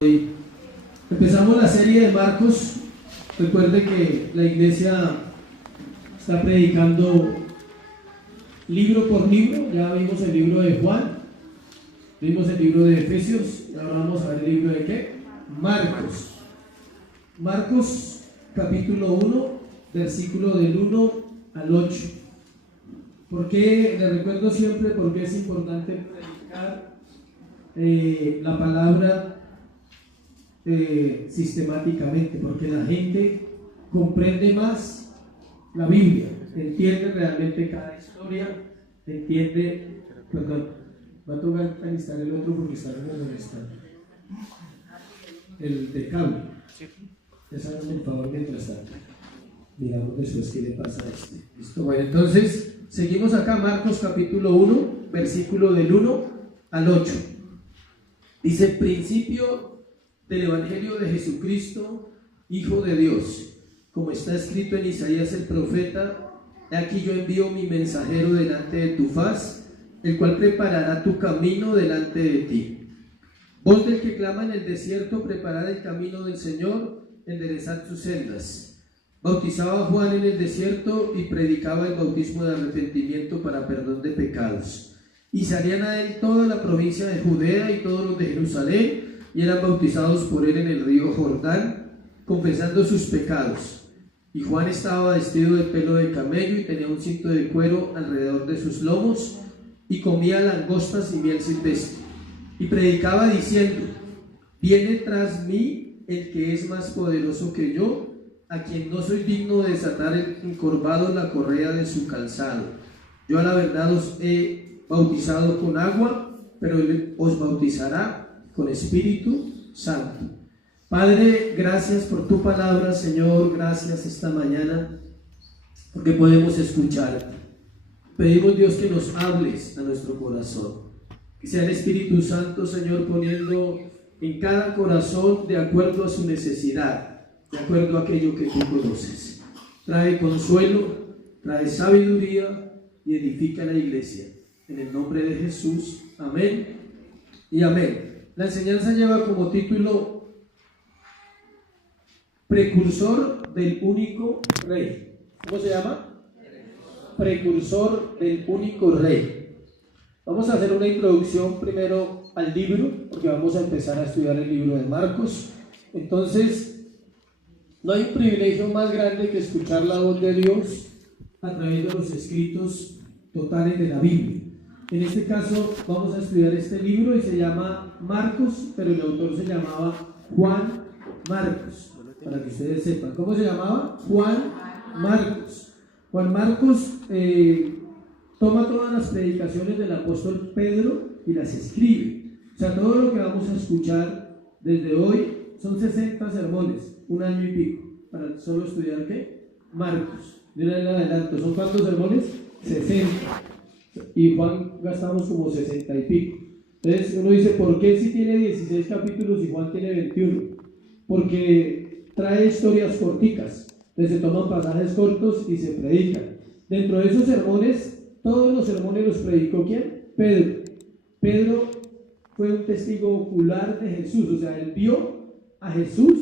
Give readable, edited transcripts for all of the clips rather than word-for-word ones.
Hoy empezamos la serie de Marcos. Recuerde que la iglesia está predicando libro por libro. Ya vimos el libro de Juan, vimos el libro de Efesios, y ahora vamos a ver el libro de ¿qué? Marcos. Marcos capítulo 1, versículo del 1 al 8. ¿Por qué? Le recuerdo siempre por qué es importante predicar la palabra sistemáticamente, porque la gente comprende más la Biblia, entiende realmente cada historia, entiende, perdón, va a tocar instalar el otro porque está donde está, el de cable, háganme el favor mientras tanto, miramos después qué le pasa a este. Listo, bueno, entonces seguimos acá, Marcos capítulo 1, versículo del 1 al 8, dice: principio del Evangelio de Jesucristo, Hijo de Dios, como está escrito en Isaías el profeta: he aquí yo envío mi mensajero delante de tu faz, el cual preparará tu camino delante de ti. Voz del que clama en el desierto: preparad el camino del Señor, enderezad sus sendas. Bautizaba Juan en el desierto y predicaba el bautismo de arrepentimiento para perdón de pecados. Y salían a él toda la provincia de Judea y todos los de Jerusalén, y eran bautizados por él en el río Jordán, confesando sus pecados. Y Juan estaba vestido de pelo de camello y tenía un cinto de cuero alrededor de sus lomos, y comía langostas y miel silvestre. Y predicaba diciendo: viene tras mí el que es más poderoso que yo, a quien no soy digno de desatar encorvado la correa de su calzado. Yo a la verdad os he bautizado con agua, pero él os bautizará con Espíritu Santo. Padre, gracias por tu palabra, Señor. Gracias esta mañana porque podemos escucharte. Pedimos, Dios, que nos hables a nuestro corazón, que sea el Espíritu Santo, Señor, poniendo en cada corazón de acuerdo a su necesidad, de acuerdo a aquello que tú conoces. Trae consuelo, trae sabiduría y edifica la iglesia. En el nombre de Jesús, amén y amén. La enseñanza lleva como título: Precursor del único rey. ¿Cómo se llama? Precursor del único rey. Vamos a hacer una introducción primero al libro, porque vamos a empezar a estudiar el libro de Marcos. Entonces, no hay un privilegio más grande que escuchar la voz de Dios a través de los escritos totales de la Biblia. En este caso vamos a estudiar este libro y se llama Marcos, pero el autor se llamaba Juan Marcos, para que ustedes sepan. ¿Cómo se llamaba? Juan Marcos. Juan Marcos toma todas las predicaciones del apóstol Pedro y las escribe. O sea, todo lo que vamos a escuchar desde hoy son 60 sermones, un año y pico, para solo estudiar ¿qué? Marcos. De una en adelante, ¿son cuántos sermones? 60. Y Juan gastamos como 60 y pico. Entonces uno dice: ¿por qué si tiene 16 capítulos y Juan tiene 21? Porque trae historias corticas. Entonces se toman pasajes cortos y se predican. Dentro de esos sermones, todos los sermones los predicó ¿quién? Pedro. Pedro fue un testigo ocular de Jesús, o sea, él vio a Jesús,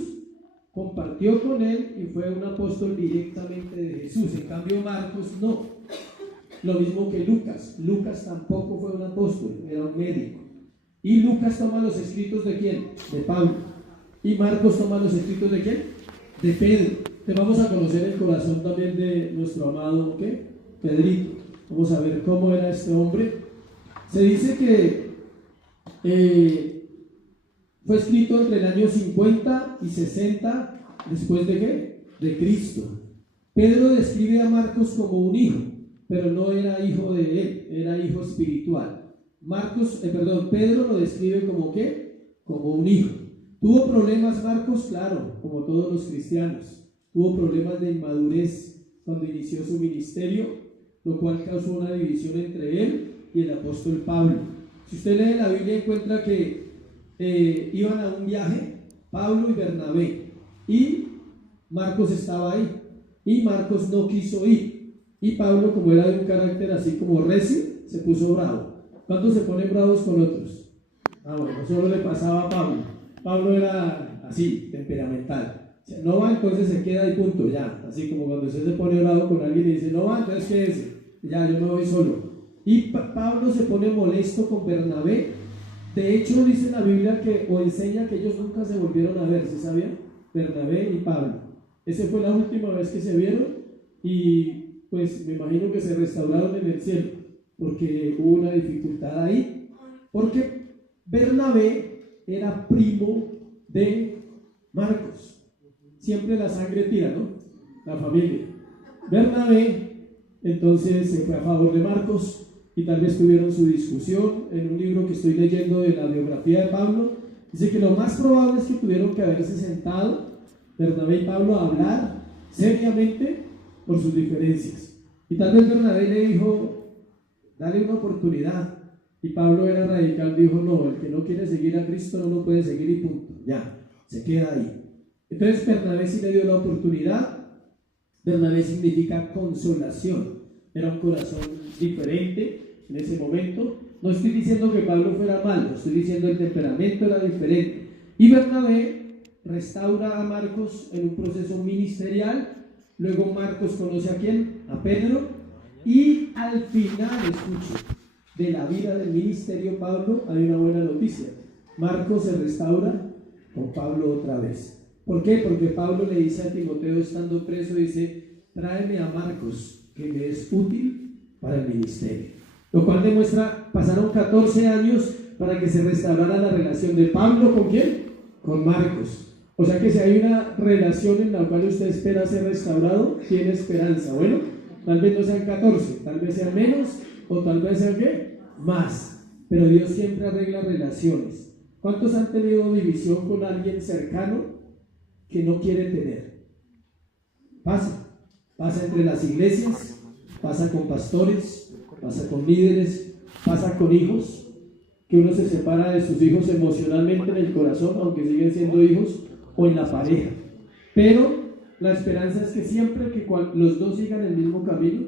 compartió con él y fue un apóstol directamente de Jesús. En cambio Marcos no. Lo mismo que Lucas. Lucas tampoco fue un apóstol, era un médico. Y Lucas toma los escritos ¿de quién? De Pablo. Y Marcos toma los escritos ¿de quién? De Pedro. Te vamos a conocer el corazón también de nuestro amado ¿qué? Pedrito. Vamos a ver cómo era este hombre. Se dice que fue escrito entre el año 50 y 60 después de ¿qué? De Cristo. Pedro describe a Marcos como un hijo, pero no era hijo de él, era hijo espiritual. Pedro lo describe como ¿qué? Como un hijo. ¿Tuvo problemas Marcos? Claro, como todos los cristianos. Tuvo problemas de inmadurez cuando inició su ministerio, lo cual causó una división entre él y el apóstol Pablo. Si usted lee la Biblia encuentra que iban a un viaje, Pablo y Bernabé, y Marcos estaba ahí, y Marcos no quiso ir. Y Pablo, como era de un carácter así como recio, se puso bravo. ¿Cuántos se ponen bravos con otros? Bueno, solo le pasaba a Pablo. Pablo era así, temperamental. O sea, no va, entonces se queda y punto, ya. Así como cuando usted se pone bravo con alguien y dice, no va, entonces quédese. Ya, yo me voy solo. Y Pablo se pone molesto con Bernabé. De hecho, dice la Biblia que, o enseña que ellos nunca se volvieron a ver, ¿sí sabían? Bernabé y Pablo. Esa fue la última vez que se vieron y pues me imagino que se restauraron en el cielo, porque hubo una dificultad ahí, porque Bernabé era primo de Marcos. Siempre la sangre tira, ¿no? La familia. Bernabé entonces se fue a favor de Marcos y tal vez tuvieron su discusión. En un libro que estoy leyendo de la biografía de Pablo, dice que lo más probable es que tuvieron que haberse sentado Bernabé y Pablo a hablar seriamente por sus diferencias. Y tal vez Bernabé le dijo, dale una oportunidad. Y Pablo era radical, dijo, no, el que no quiere seguir a Cristo no lo puede seguir y punto. Ya, se queda ahí. Entonces Bernabé sí le dio la oportunidad. Bernabé significa consolación. Era un corazón diferente en ese momento. No estoy diciendo que Pablo fuera malo, estoy diciendo el temperamento era diferente. Y Bernabé restaura a Marcos en un proceso ministerial. Luego Marcos conoce a ¿quién? A Pedro. Y al final, escuche, de la vida del ministerio Pablo hay una buena noticia. Marcos se restaura con Pablo otra vez. ¿Por qué? Porque Pablo le dice a Timoteo estando preso, dice, tráeme a Marcos, que me es útil para el ministerio. Lo cual demuestra, pasaron 14 años para que se restaurara la relación de Pablo ¿con quién? Con Marcos. O sea que si hay una relación en la cual usted espera ser restaurado, tiene esperanza. Bueno, tal vez no sean 14, tal vez sean menos, o tal vez sean ¿qué? Más. Pero Dios siempre arregla relaciones. ¿Cuántos han tenido división con alguien cercano que no quiere tener? Pasa entre las iglesias, pasa con pastores, pasa con líderes, pasa con hijos, que uno se separa de sus hijos emocionalmente en el corazón, aunque siguen siendo hijos, o en la pareja. Pero la esperanza es que siempre que los dos sigan el mismo camino,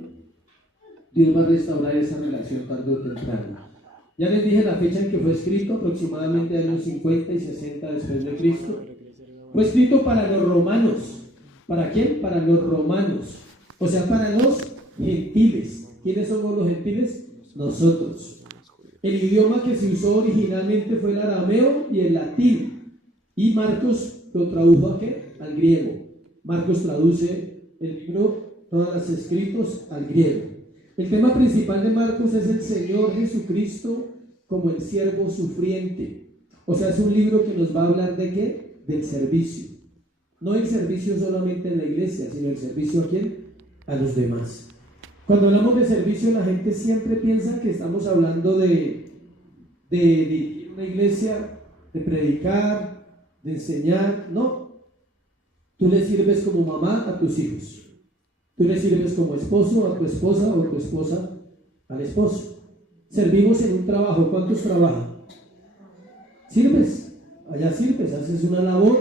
Dios va a restaurar esa relación tarde o temprano. Ya les dije la fecha en que fue escrito, aproximadamente años 50 y 60 después de Cristo. Fue escrito para los romanos. ¿Para quién? Para los romanos. O sea, para los gentiles. ¿Quiénes somos los gentiles? Nosotros. El idioma que se usó originalmente fue el arameo y el latín. Y Marcos lo tradujo ¿a qué? Al griego. Marcos traduce el libro, todos los escritos, al griego. El tema principal de Marcos es el Señor Jesucristo como el siervo sufriente. O sea, es un libro que nos va a hablar ¿de qué? Del servicio. No el servicio solamente en la iglesia, sino el servicio ¿a quién? A los demás. Cuando hablamos de servicio, la gente siempre piensa que estamos hablando de dirigir una iglesia, de predicar, de enseñar. No. Tú le sirves como mamá a tus hijos. Tú le sirves como esposo a tu esposa o tu esposa al esposo. Servimos en un trabajo. ¿Cuántos trabajan? Sirves. Allá sirves, haces una labor,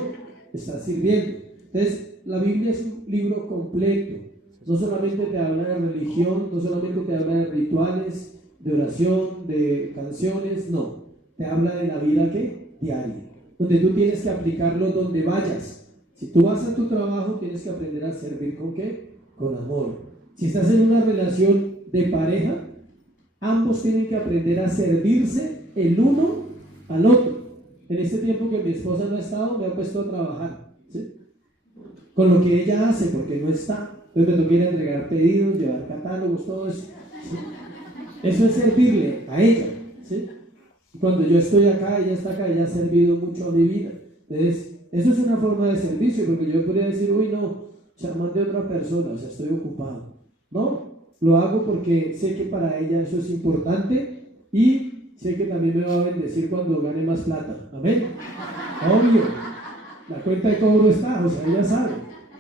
estás sirviendo. Entonces, la Biblia es un libro completo. No solamente te habla de religión, no solamente te habla de rituales, de oración, de canciones, no. Te habla de la vida ¿qué? Diaria, donde tú tienes que aplicarlo donde vayas. Si tú vas a tu trabajo, tienes que aprender a servir ¿con qué? Con amor. Si estás en una relación de pareja, ambos tienen que aprender a servirse el uno al otro. En este tiempo que mi esposa no ha estado, me ha puesto a trabajar, ¿sí? Con lo que ella hace, porque no está. Entonces me toca ir a entregar pedidos, llevar catálogos, todo eso, ¿sí? Eso es servirle a ella, ¿sí? Y cuando yo estoy acá, ella está acá, ella ha servido mucho a mi vida. Entonces, eso es una forma de servicio, porque yo podría decir, uy, no, chamán de otra persona, o sea, estoy ocupado. No, lo hago porque sé que para ella eso es importante y sé que también me va a bendecir cuando gane más plata. Amén. Obvio. La cuenta de cobro está, o sea, ella sabe.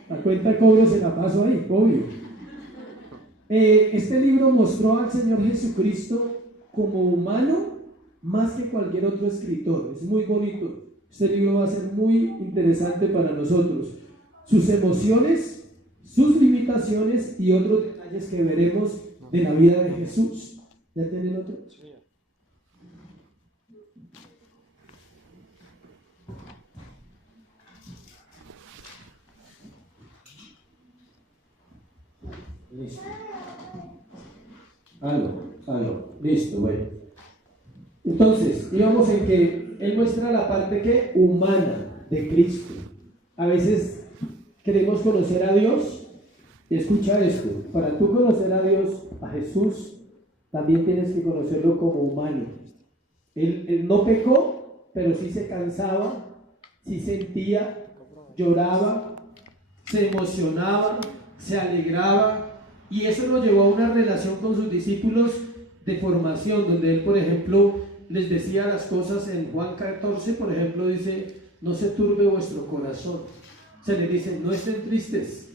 La cuenta de cobro se la paso ahí, obvio. Este libro mostró al Señor Jesucristo como humano más que cualquier otro escritor. Es muy bonito. Este libro va a ser muy interesante para nosotros. Sus emociones, sus limitaciones y otros detalles que veremos de la vida de Jesús. ¿Ya tienen otro? Listo. Algo. Listo, bueno. Entonces, íbamos en que Él muestra la parte que humana de Cristo. A veces queremos conocer a Dios. Y escucha esto, para tú conocer a Dios, a Jesús, también tienes que conocerlo como humano. Él no pecó, pero sí se cansaba, sí sentía, lloraba, se emocionaba, se alegraba, y eso lo llevó a una relación con sus discípulos de formación, donde Él, por ejemplo, les decía las cosas en Juan 14, por ejemplo, dice, no se turbe vuestro corazón. Se les dice, no estén tristes.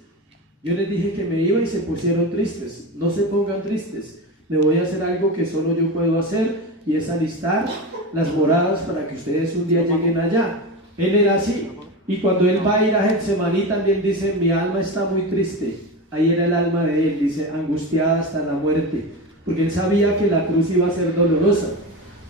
Yo les dije que me iba y se pusieron tristes. No se pongan tristes. Le voy a hacer algo que solo yo puedo hacer, y es alistar las moradas para que ustedes un día lleguen allá. Él era así. Y cuando Él va a ir a Getsemaní también dice, mi alma está muy triste. Ahí era el alma de Él, dice, angustiada hasta la muerte. Porque Él sabía que la cruz iba a ser dolorosa.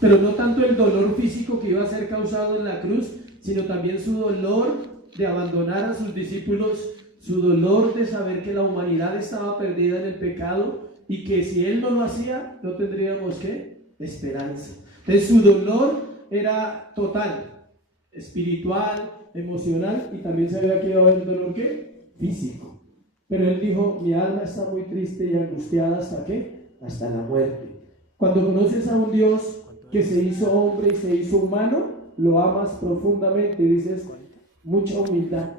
Pero no tanto el dolor físico que iba a ser causado en la cruz, sino también su dolor de abandonar a sus discípulos, su dolor de saber que la humanidad estaba perdida en el pecado y que si Él no lo hacía, no tendríamos ¿qué? Esperanza. Entonces su dolor era total, espiritual, emocional, y también sabía que iba a haber dolor ¿qué? Físico. Pero Él dijo, mi alma está muy triste y angustiada hasta ¿qué? Hasta la muerte. Cuando conoces a un Dios que se hizo hombre y se hizo humano, lo amas profundamente y dices, mucha humildad.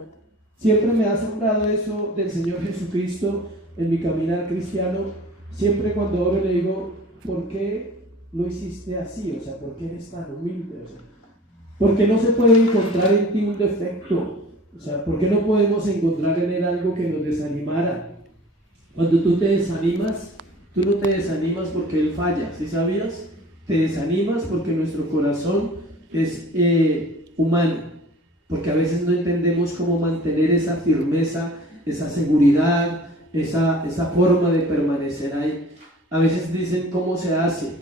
Siempre me ha asombrado eso del Señor Jesucristo en mi caminar cristiano. Siempre cuando oro le digo, ¿por qué lo hiciste así? O sea, ¿por qué eres tan humilde? O sea, ¿por qué no se puede encontrar en ti un defecto? O sea, ¿por qué no podemos encontrar en Él algo que nos desanimara? Cuando tú te desanimas, tú no te desanimas porque Él falla, ¿sí sabías? Te desanimas porque nuestro corazón es humano. Porque a veces no entendemos cómo mantener esa firmeza, esa seguridad, esa forma de permanecer ahí. A veces dicen, ¿cómo se hace?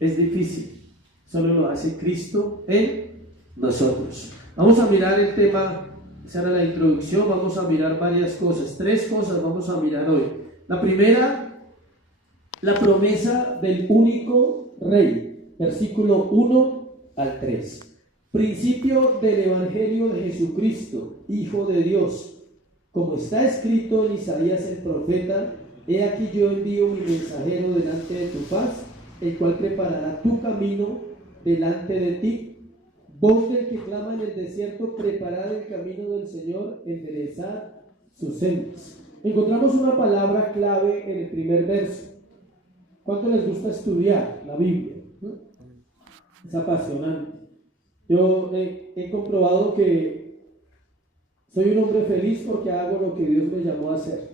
Es difícil, solo lo hace Cristo en nosotros. Vamos a mirar el tema, esa era la introducción, vamos a mirar varias cosas, 3 cosas vamos a mirar hoy. La primera, la promesa del único Rey, versículo 1 al 3. Principio del Evangelio de Jesucristo, Hijo de Dios. Como está escrito en Isaías el profeta, he aquí yo envío mi mensajero delante de tu paz, el cual preparará tu camino delante de ti. Voz del que clama en el desierto, preparad el camino del Señor, enderezad sus sendas. Encontramos una palabra clave en el primer verso. ¿Cuánto les gusta estudiar la Biblia? Es apasionante. Yo he comprobado que soy un hombre feliz porque hago lo que Dios me llamó a hacer.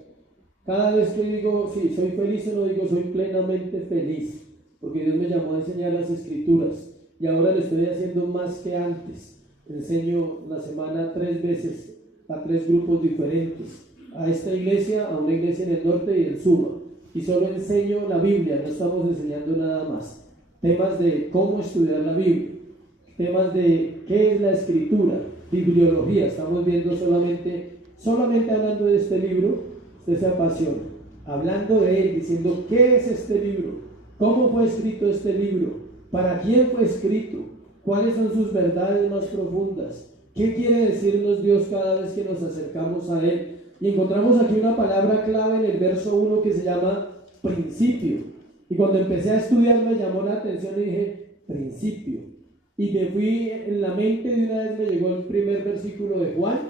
Cada vez que digo, sí, soy feliz, o no digo, soy plenamente feliz, porque Dios me llamó a enseñar las Escrituras, y ahora lo estoy haciendo más que antes. Enseño la semana 3 veces a 3 grupos diferentes, a esta iglesia, a una iglesia en el norte y en Suba, y solo enseño la Biblia, no estamos enseñando nada más. Temas de cómo estudiar la Biblia, temas de qué es la Escritura, bibliología. Estamos viendo solamente hablando de este libro. Usted se apasiona, hablando de él, diciendo qué es este libro, cómo fue escrito este libro, para quién fue escrito, cuáles son sus verdades más profundas, qué quiere decirnos Dios cada vez que nos acercamos a Él. Y encontramos aquí una palabra clave en el verso 1 que se llama principio. Y cuando empecé a estudiar me llamó la atención y dije, principio. Y me fui en la mente, de una vez me llegó el primer versículo de Juan.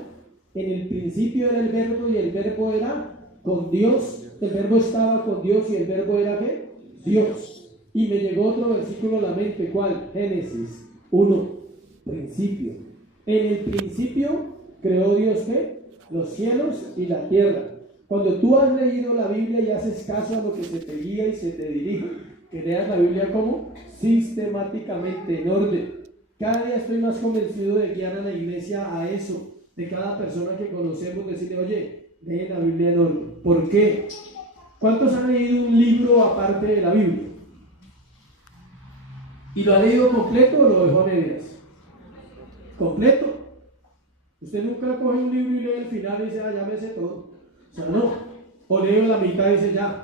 En el principio era el verbo y el verbo era con Dios. El verbo estaba con Dios y el verbo era ¿qué? Dios. Y me llegó otro versículo a la mente, ¿cuál? Génesis 1, principio. En el principio creó Dios ¿qué? Los cielos y la tierra. Cuando tú has leído la Biblia y haces caso a lo que se te guía y se te dirige, que leas la Biblia como sistemáticamente, en orden. Cada día estoy más convencido de guiar a la iglesia a eso, de cada persona que conocemos, decirle, oye, lee la Biblia en orden. ¿Por qué? ¿Cuántos han leído un libro aparte de la Biblia? ¿Y lo ha leído completo o lo dejó a medias? ¿Completo? Usted nunca coge un libro y lee el final y dice, ya me sé todo. O sea, no. o leo la mitad y dice ya.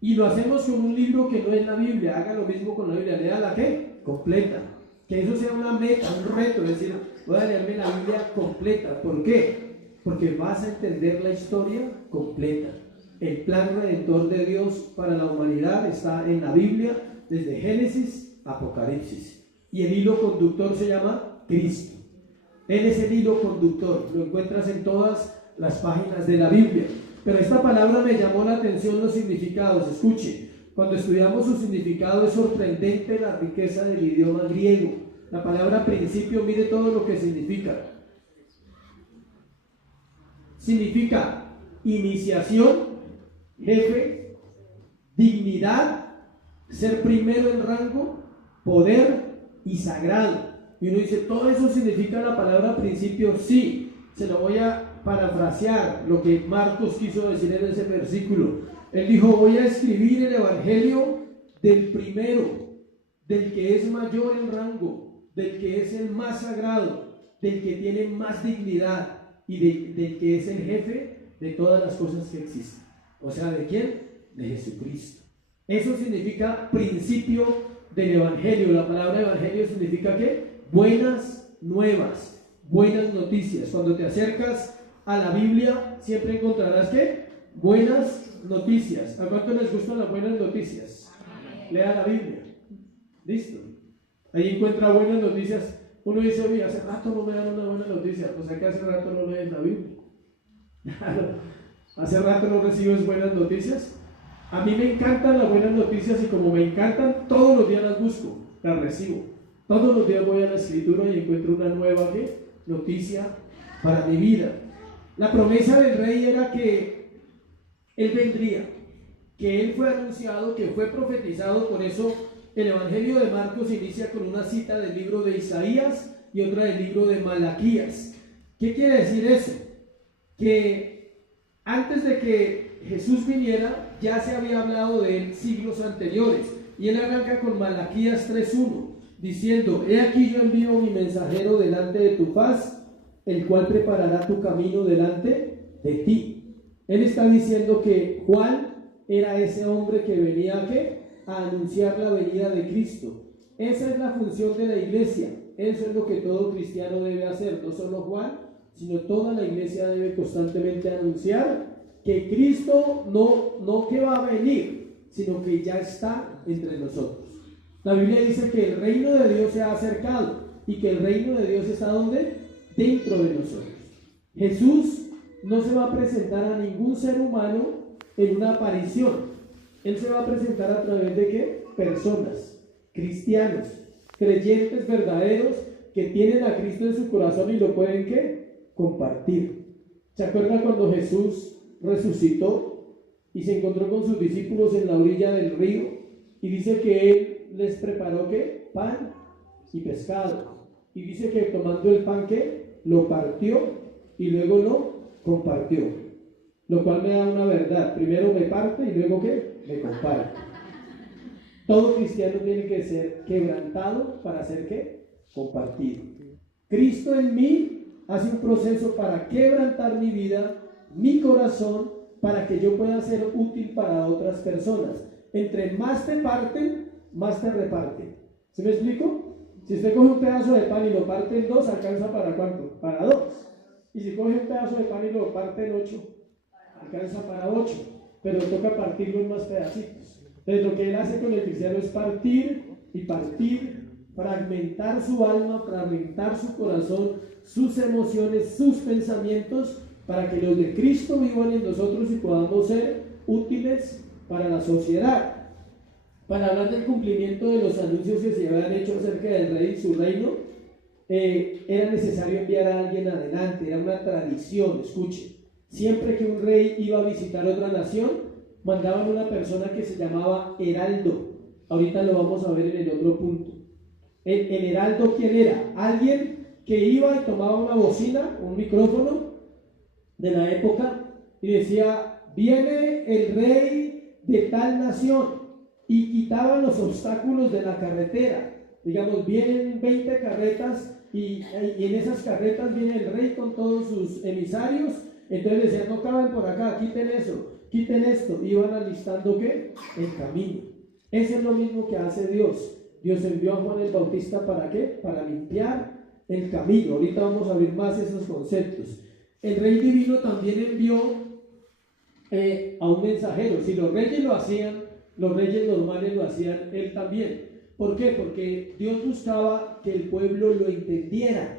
Y lo hacemos con un libro que no es la Biblia. Haga lo mismo con la Biblia. Lea la ¿qué? Completa. Que eso sea una meta, un reto. Es decir, voy a leerme la Biblia completa. ¿Por qué? Porque vas a entender la historia completa. El plan redentor de Dios para la humanidad está en la Biblia, desde Génesis a Apocalipsis. Y el hilo conductor se llama Cristo. Él es el hilo conductor. Lo encuentras en todas las páginas de la Biblia. Pero esta palabra me llamó la atención los significados. Escuche, cuando estudiamos su significado es sorprendente la riqueza del idioma griego. La palabra principio, mire todo lo que significa. Significa iniciación, jefe, dignidad, ser primero en rango, poder y sagrado. Y uno dice, ¿todo eso significa la palabra principio? Sí, se lo voy a parafrasear lo que Marcos quiso decir en ese versículo. Él dijo, voy a escribir el evangelio del primero, del que es mayor en rango, del que es el más sagrado, del que tiene más dignidad y del que es el jefe de todas las cosas que existen. O sea, ¿de quién? De Jesucristo. Eso significa principio del evangelio. La palabra evangelio significa ¿qué? Buenas nuevas, buenas noticias. Cuando te acercas a la Biblia siempre encontrarás ¿qué? Buenas noticias. ¿A cuánto les gustan las buenas noticias? Lea la Biblia. Listo. Ahí encuentra buenas noticias. Uno dice, oye, hace rato no me dan una buena noticia. O sea que hace rato no lees la Biblia. Hace rato no recibes buenas noticias. A mí me encantan las buenas noticias y como me encantan, todos los días las busco, las recibo. Todos los días voy a la escritura y encuentro una nueva ¿qué? Noticia para mi vida. La promesa del rey era que él vendría, que él fue anunciado, que fue profetizado. Por eso el Evangelio de Marcos inicia con una cita del libro de Isaías y otra del libro de Malaquías. ¿Qué quiere decir eso? Que antes de que Jesús viniera ya se había hablado de él siglos anteriores, y él arranca con Malaquías 3:1 diciendo, he aquí yo envío mi mensajero delante de tu faz, el cual preparará tu camino delante de ti. Él está diciendo que Juan era ese hombre que venía a anunciar la venida de Cristo. Esa es la función de la iglesia. Eso es lo que todo cristiano debe hacer. No solo Juan, sino toda la iglesia debe constantemente anunciar que Cristo no que va a venir, sino que ya está entre nosotros. La Biblia dice que el reino de Dios se ha acercado y que el reino de Dios está ¿dónde? Dentro de nosotros. Jesús no se va a presentar a ningún ser humano en una aparición. Él se va a presentar a través de ¿qué? Personas, cristianos, creyentes verdaderos que tienen a Cristo en su corazón y lo pueden ¿qué? Compartir. ¿Se acuerdan cuando Jesús resucitó y se encontró con sus discípulos en la orilla del río? Y dice que él les preparó ¿qué? Pan y pescado. Y dice que tomando el pan ¿qué? Lo partió y luego lo compartió. Lo cual me da una verdad. Primero me parte y luego ¿qué? Me comparte. Todo cristiano tiene que ser quebrantado para ser ¿qué? Compartido. Cristo en mí hace un proceso para quebrantar mi vida, mi corazón, para que yo pueda ser útil para otras personas. Entre más te parten, más te reparten. ¿Sí me explico? Si usted coge un pedazo de pan y lo parte en 2, ¿alcanza para cuánto? Para 2. Y si coge un pedazo de pan y lo parte en 8, alcanza para 8. Pero toca partirlo en más pedacitos. Entonces lo que él hace con el cristiano es partir y partir, fragmentar su alma, fragmentar su corazón, sus emociones, sus pensamientos, para que los de Cristo vivan en nosotros y podamos ser útiles para la sociedad. Para hablar del cumplimiento de los anuncios que se habían hecho acerca del rey y su reino, era necesario enviar a alguien adelante. Era una tradición. Escuche, siempre que un rey iba a visitar otra nación, mandaban una persona que se llamaba heraldo. Ahorita lo vamos a ver en el otro punto. El heraldo, ¿quién era? Alguien que iba y tomaba una bocina, un micrófono de la época, y decía, viene el rey de tal nación, y quitaban los obstáculos de la carretera. Digamos, vienen 20 carretas y en esas carretas viene el rey con todos sus emisarios. Entonces decían, no caben por acá, quiten eso. quiten esto, iban alistando ¿qué? El camino. Eso es lo mismo que hace Dios. Dios envió a Juan el Bautista ¿para qué? Para limpiar el camino. Ahorita vamos a ver más esos conceptos. El Rey Divino también envió a un mensajero. Si los reyes lo hacían, los reyes normales lo hacían, él también. ¿Por qué? Porque Dios buscaba que el pueblo lo entendiera.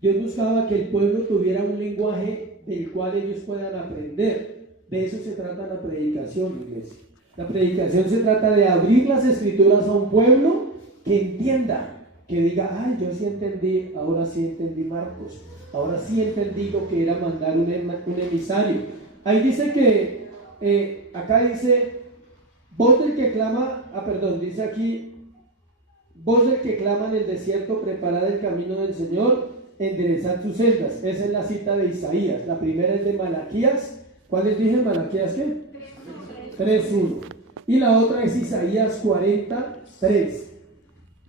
Dios buscaba que el pueblo tuviera un lenguaje del cual ellos puedan aprender. De eso se trata la predicación, iglesia. La predicación se trata de abrir las escrituras a un pueblo que entienda, que diga, ay, yo sí entendí, ahora sí entendí Marcos, ahora sí entendí lo que era mandar un emisario. Ahí dice que, acá dice, voz del que clama, dice aquí, voz del que clama en el desierto, preparad el camino del Señor, enderezad sus sendas. Esa es la cita de Isaías. La primera es de Malaquías. ¿Cuál les dije? Malaquías, ¿qué? 3:1. Y la otra es Isaías 43.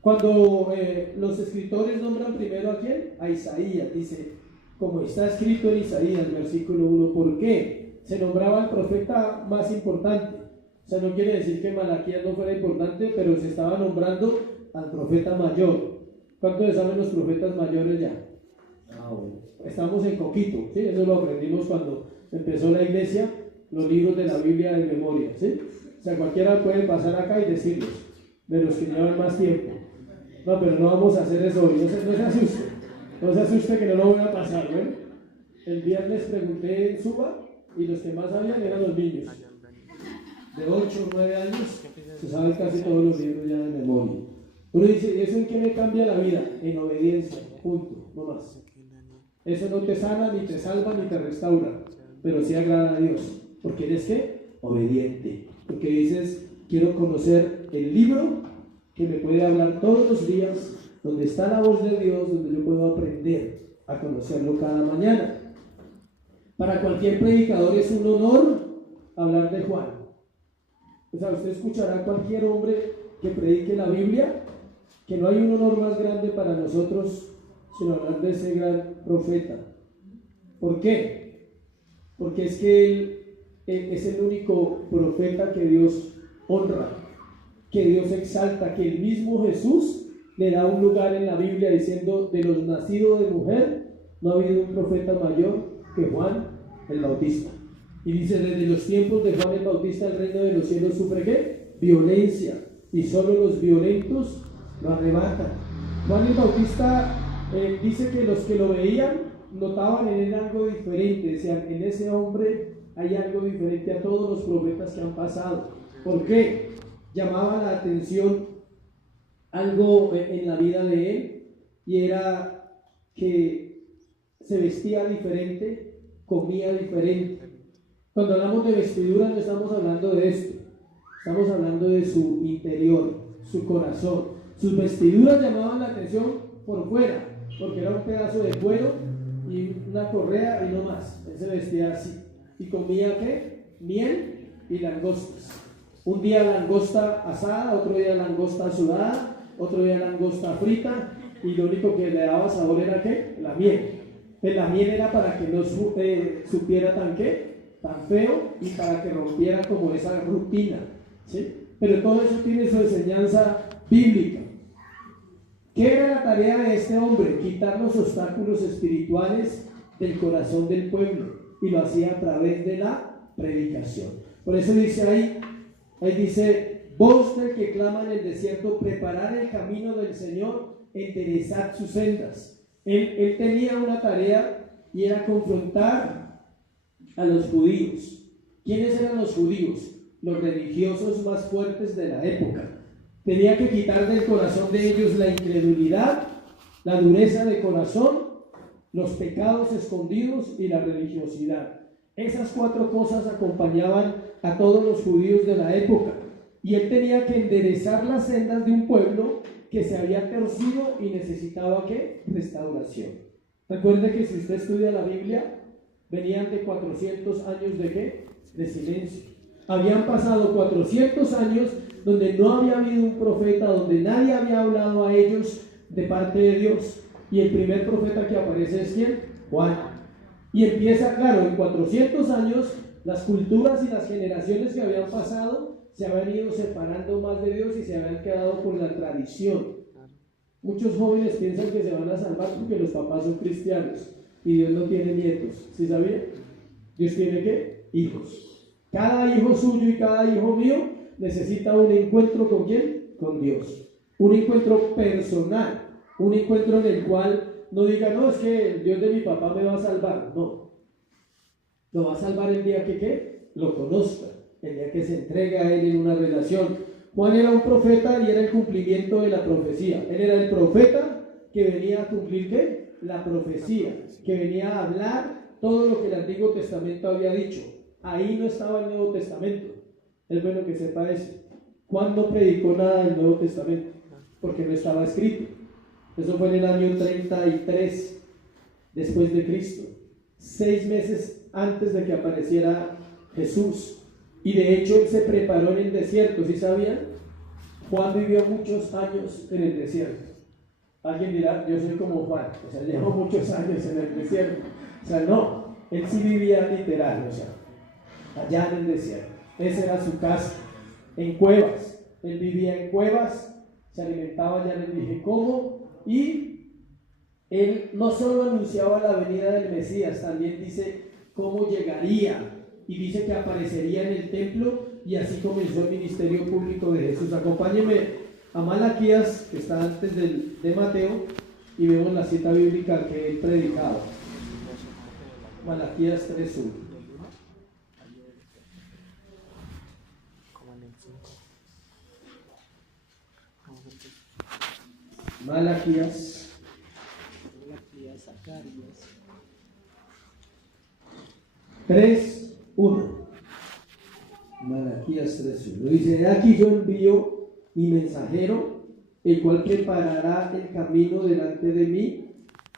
Cuando los escritores nombran primero a ¿quién? A Isaías. Dice, como está escrito en Isaías, versículo 1. ¿Por qué? Se nombraba al profeta más importante. O sea, no quiere decir que Malaquías no fuera importante, pero se estaba nombrando al profeta mayor. ¿Cuántos saben los profetas mayores ya? Bueno. Estamos en Coquito, ¿sí? Eso lo aprendimos cuando empezó la iglesia, los libros de la Biblia de memoria, ¿sí? O sea, cualquiera puede pasar acá y decirlos, de los que llevan más tiempo. No, pero no vamos a hacer eso hoy, no se asuste que no lo voy a pasar, ¿ven? El viernes pregunté en Suba y los que más sabían eran los niños. De 8 o 9 años se saben casi todos los libros ya de memoria. Uno dice, ¿eso en qué me cambia la vida? En obediencia, punto, no más. Eso no te sana, ni te salva, ni te restaura, pero sí agrada a Dios, porque eres ¿qué? Obediente, porque dices, quiero conocer el libro que me puede hablar todos los días, donde está la voz de Dios, donde yo puedo aprender a conocerlo cada mañana. Para cualquier predicador es un honor hablar de Juan. O sea, usted escuchará a cualquier hombre que predique la Biblia, que no hay un honor más grande para nosotros sino hablar de ese gran profeta. ¿Por qué? Porque es que él es el único profeta que Dios honra, que Dios exalta, que el mismo Jesús le da un lugar en la Biblia diciendo, de los nacidos de mujer no ha habido un profeta mayor que Juan el Bautista. Y dice, desde los tiempos de Juan el Bautista el reino de los cielos sufre ¿qué? Violencia, y solo los violentos lo arrebatan. Juan el Bautista dice que los que lo veían notaban en él algo diferente, decían, en ese hombre hay algo diferente a todos los profetas que han pasado. ¿Por qué? Llamaba la atención algo en la vida de él, y era que se vestía diferente, comía diferente. Cuando hablamos de vestidura no estamos hablando de esto, estamos hablando de su interior, su corazón. Sus vestiduras llamaban la atención por fuera, porque era un pedazo de cuero y una correa y no más. Él se vestía así. ¿Y comía qué? Miel y langostas. Un día langosta asada, otro día langosta sudada, otro día langosta frita, y lo único que le daba sabor era ¿qué? La miel. Pues la miel era para que no supiera tan feo, y para que rompiera como esa rutina, ¿sí? Pero todo eso tiene su enseñanza bíblica. ¿Qué era la tarea de este hombre? Quitar los obstáculos espirituales del corazón del pueblo, y lo hacía a través de la predicación. Por eso dice ahí dice, voz del que clama en el desierto, preparad el camino del Señor, enderezad sus sendas. Él tenía una tarea, y era confrontar a los judíos. ¿Quiénes eran los judíos? Los religiosos más fuertes de la época. Tenía que quitar del corazón de ellos la incredulidad, la dureza de corazón, los pecados escondidos y la religiosidad. Esas 4 cosas acompañaban a todos los judíos de la época, y él tenía que enderezar las sendas de un pueblo que se había torcido y necesitaba ¿qué? Restauración. Recuerde que si usted estudia la Biblia, venían de 400 años de ¿qué? De silencio. Habían pasado 400 años donde no había habido un profeta, donde nadie había hablado a ellos de parte de Dios. Y el primer profeta que aparece es ¿quién? Juan. Y empieza, claro, en 400 años Las culturas y las generaciones que habían pasado se habían ido separando más de Dios y se habían quedado con la tradición. Muchos jóvenes piensan que se van a salvar porque los papás son cristianos y Dios no tiene nietos. ¿Sí sabían? Dios tiene ¿qué? Hijos. Cada hijo suyo y cada hijo mío necesita un encuentro ¿con quién? Con Dios. Un encuentro personal, un encuentro en el cual no diga, no, es que el Dios de mi papá me va a salvar. No, lo va a salvar el día que ¿qué? Lo conozca, el día que se entregue a él en una relación. Juan era un profeta y era el cumplimiento de la profecía. Él era el profeta que venía a cumplir ¿qué? La profecía, que venía a hablar todo lo que el Antiguo Testamento había dicho. Ahí no estaba el Nuevo Testamento. Es bueno que sepa eso. Juan no predicó nada del Nuevo Testamento porque no estaba escrito. Eso fue en el año 33 después de Cristo, 6 meses antes de que apareciera Jesús. Y de hecho él se preparó en el desierto. ¿Sí sabían? Juan vivió muchos años en el desierto. Alguien dirá, yo soy como Juan, o sea, llevo muchos años en el desierto. O sea, no, él sí vivía literal, o sea, allá en el desierto. Esa era su casa, en cuevas. Él vivía en cuevas, se alimentaba, ya les dije cómo, y él no solo anunciaba la venida del Mesías, también dice cómo llegaría, y dice que aparecería en el templo, y así comenzó el ministerio público de Jesús. Acompáñenme a Malaquías, que está antes de Mateo, y vemos la cita bíblica que él predicaba. Malaquías 3:1. Malaquías 3:1. Malaquías 3:1. Dice: aquí yo envío mi mensajero, el cual preparará el camino delante de mí,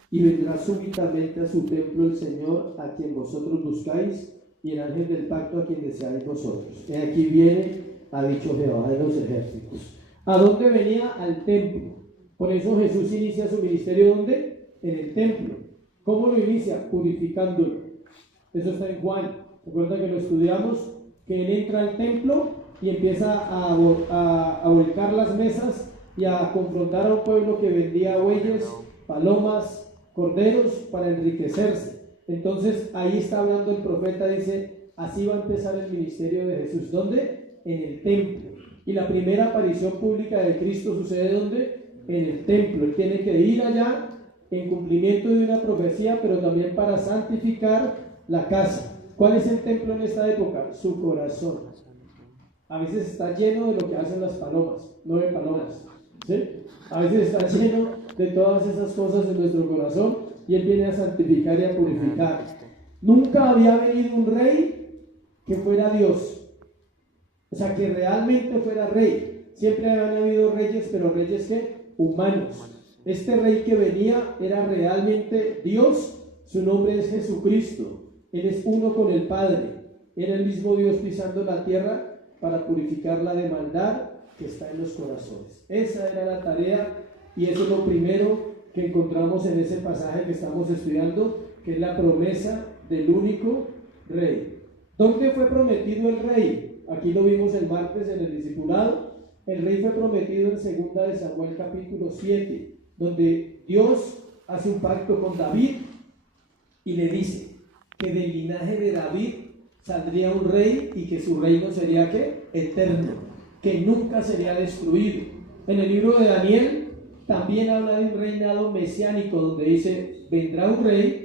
y vendrá súbitamente a su templo el Señor, a quien vosotros buscáis, y el ángel del pacto a quien deseáis vosotros. Y aquí viene, ha dicho Jehová de los ejércitos. ¿A dónde venía? Al templo. Por eso Jesús inicia su ministerio, ¿dónde? En el templo. ¿Cómo lo inicia? Purificándolo. Eso está en Juan. Recuerda que lo estudiamos, que él entra al templo y empieza a volcar las mesas y a confrontar a un pueblo que vendía bueyes, palomas, corderos para enriquecerse. Entonces ahí está hablando el profeta, dice, así va a empezar el ministerio de Jesús. ¿Dónde? En el templo. Y la primera aparición pública de Cristo sucede ¿dónde? En el templo. Él tiene que ir allá en cumplimiento de una profecía, pero también para santificar la casa. ¿Cuál es el templo en esta época? Su corazón. A veces está lleno de lo que hacen las palomas, no de palomas, ¿sí? A veces está lleno de todas esas cosas en nuestro corazón y Él viene a santificar y a purificar. Nunca había venido un rey que fuera Dios, o sea, que realmente fuera rey. Siempre habían habido reyes, pero reyes ¿qué? Humanos. Este rey que venía era realmente Dios. Su nombre es Jesucristo. Él es uno con el Padre. Era el mismo Dios pisando la tierra para purificar la de maldad que está en los corazones. Esa era la tarea, y eso es lo primero que encontramos en ese pasaje que estamos estudiando, que es la promesa del único rey. ¿Dónde fue prometido el rey? Aquí lo vimos el martes en el discipulado. El rey fue prometido en 2 de Samuel capítulo 7, donde Dios hace un pacto con David y le dice que del linaje de David saldría un rey y que su reino sería ¿qué? Eterno, que nunca sería destruido. En el libro de Daniel también habla de un reinado mesiánico, donde dice, vendrá un rey.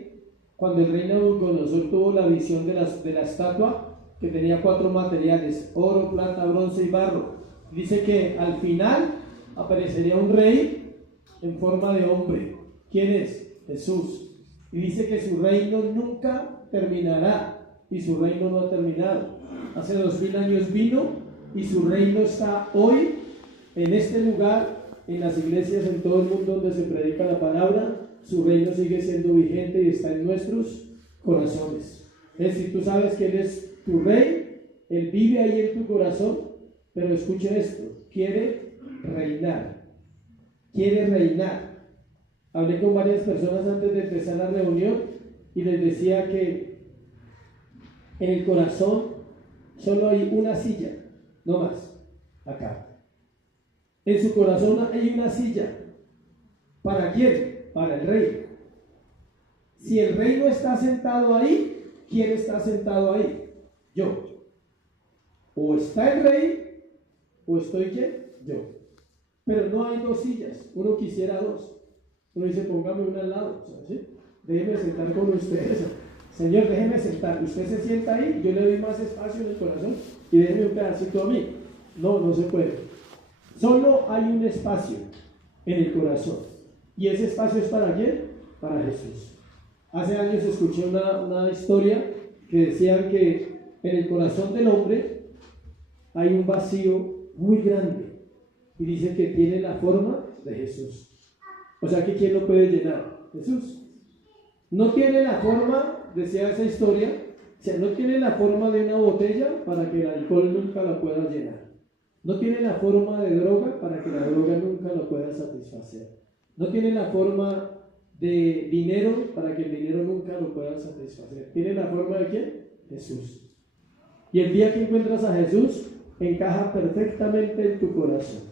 Cuando el rey Nabucodonosor tuvo la visión de la estatua, que tenía 4 materiales, oro, plata, bronce y barro, dice que al final aparecería un rey en forma de hombre. ¿Quién es? Jesús. Y dice que su reino nunca terminará. Y su reino no ha terminado. Hace 2000 años vino y su reino está hoy en este lugar, en las iglesias en todo el mundo donde se predica la palabra. Su reino sigue siendo vigente y está en nuestros corazones. Es decir, tú sabes que Él es tu rey, Él vive ahí en tu corazón, pero escuche esto, quiere reinar. Quiere reinar. Hablé con varias personas antes de empezar la reunión y les decía que En el corazón solo hay una silla, no más, acá. En su corazón hay una silla. ¿Para quién? Para el rey. Si el rey no está sentado ahí, ¿quién está sentado ahí? Yo. O está el rey, o estoy ¿quién? Yo. Pero no hay dos sillas. Uno quisiera dos. Uno dice, póngame una al lado. ¿Sí? Déjeme sentar con ustedes. Señor, déjeme sentar. Usted se sienta ahí, yo le doy más espacio en el corazón y déjeme un pedacito a mí. No, no se puede. Solo hay un espacio en el corazón. ¿Y ese espacio es para quién? Para Jesús. Hace años escuché una historia que decían que en el corazón del hombre hay un vacío muy grande y dice que tiene la forma de Jesús. O sea que ¿quién lo puede llenar? Jesús. No tiene la forma, decía esa historia, o sea, no tiene la forma de una botella para que el alcohol nunca la pueda llenar. No tiene la forma de droga para que la droga nunca lo pueda satisfacer. No tiene la forma de dinero para que el dinero nunca lo pueda satisfacer. ¿Tiene la forma de quién? Jesús. Y el día que encuentras a Jesús, encaja perfectamente en tu corazón.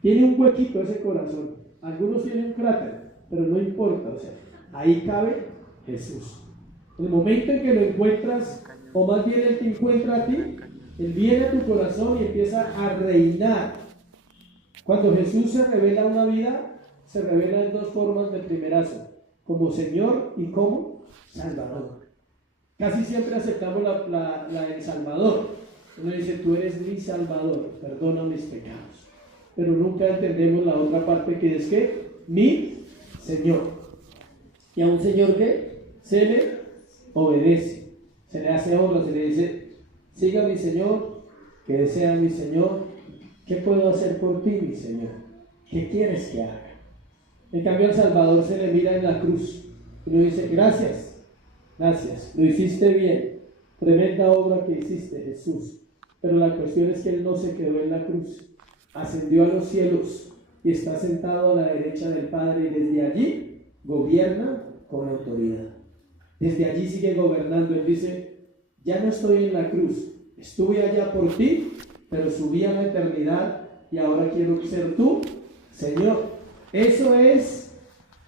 Tiene un huequito ese corazón. Algunos tienen un cráter, pero no importa. O sea, ahí cabe Jesús. En el momento en que lo encuentras, o más bien Él te encuentra a ti, Él viene a tu corazón y empieza a reinar. Cuando Jesús se revela a una vida, se revela en dos formas del primerazo, como Señor y como Salvador. Casi siempre aceptamos la del Salvador. Uno dice, tú eres mi Salvador, perdona mis pecados. Pero nunca entendemos la otra parte que es que mi Señor. Y a un Señor que se le obedece, se le hace obra, se le dice, siga mi Señor, que desea mi Señor, ¿qué puedo hacer por ti, mi Señor? ¿Qué quieres que haga? En cambio al Salvador se le mira en la cruz y le dice, gracias, gracias, lo hiciste bien, tremenda obra que hiciste, Jesús. Pero la cuestión es que Él no se quedó en la cruz, ascendió a los cielos y está sentado a la derecha del Padre y desde allí gobierna con autoridad. Desde allí sigue gobernando. Él dice, ya no estoy en la cruz, estuve allá por ti, pero subí a la eternidad y ahora quiero ser tú, Señor. Eso es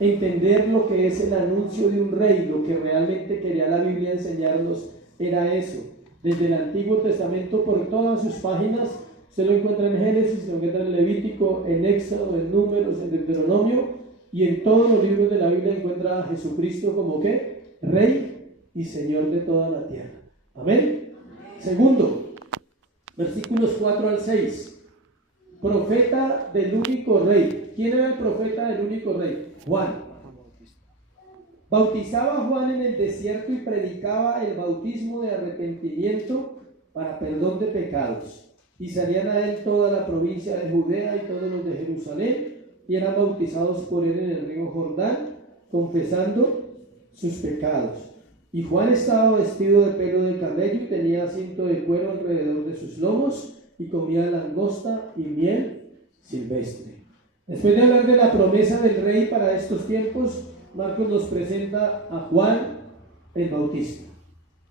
entender lo que es el anuncio de un rey. Lo que realmente quería la Biblia enseñarnos era eso. Desde el Antiguo Testamento, por todas sus páginas, usted lo encuentra en Génesis, lo encuentra en Levítico, en Éxodo, en Números, en Deuteronomio, y en todos los libros de la Biblia encuentra a Jesucristo como ¿qué? Rey y Señor de toda la tierra. Amén. Segundo, versículos 4 al 6. Profeta del único rey. ¿Quién era el profeta del único rey? Juan. Bautizaba a Juan en el desierto y predicaba el bautismo de arrepentimiento para perdón de pecados. Y salían a él toda la provincia de Judea y todos los de Jerusalén, y eran bautizados por él en el río Jordán, confesando sus pecados. Y Juan estaba vestido de pelo de camello y tenía cinto de cuero alrededor de sus lomos, y comía langosta y miel silvestre. Después de hablar de la promesa del rey para estos tiempos, Marcos nos presenta a Juan el Bautista.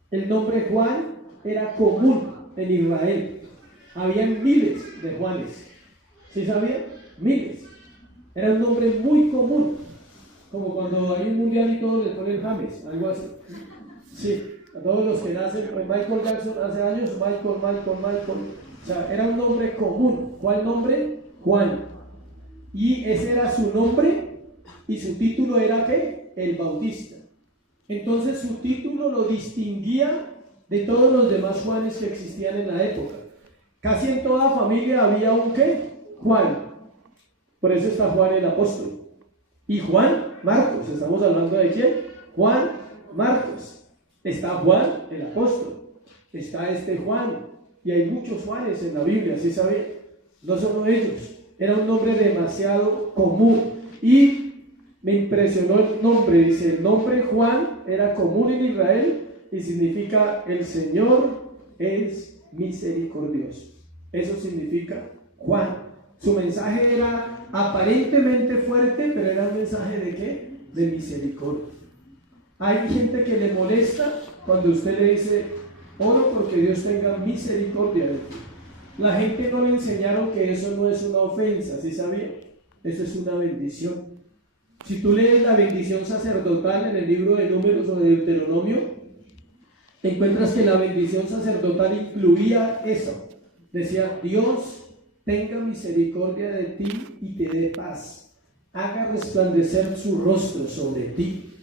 El nombre Juan era común en Israel. Habían miles de Juanes. ¿Sí sabían? Miles. Era un nombre muy común. Como cuando hay un mundial y todos le ponen James, algo así. Sí, a todos los que nacen, Michael Jackson hace años, Michael. O sea, era un nombre común. ¿Cuál nombre? Juan. Y ese era su nombre y su título era ¿qué? El Bautista. Entonces su título lo distinguía de todos los demás Juanes que existían en la época. Casi en toda familia había un ¿qué? Juan. Por eso está Juan el apóstol. Y Juan Marcos. ¿Estamos hablando de quién? Juan Marcos. Está Juan el apóstol. Está este Juan. Y hay muchos Juanes en la Biblia, ¿sí saben? No son ellos. Era un nombre demasiado común. Y me impresionó el nombre. Dice, el nombre Juan era común en Israel y significa el Señor es misericordioso. Eso significa Juan. Su mensaje era aparentemente fuerte, pero era un mensaje de ¿qué? De misericordia. Hay gente que le molesta cuando usted le dice, oro porque Dios tenga misericordia de ti. La gente no le enseñaron que eso no es una ofensa, ¿sí sabía? Eso es una bendición. Si tú lees la bendición sacerdotal en el libro de Números o de Deuteronomio, te encuentras que la bendición sacerdotal incluía eso. Decía, Dios tenga misericordia de ti y te dé paz, haga resplandecer su rostro sobre ti.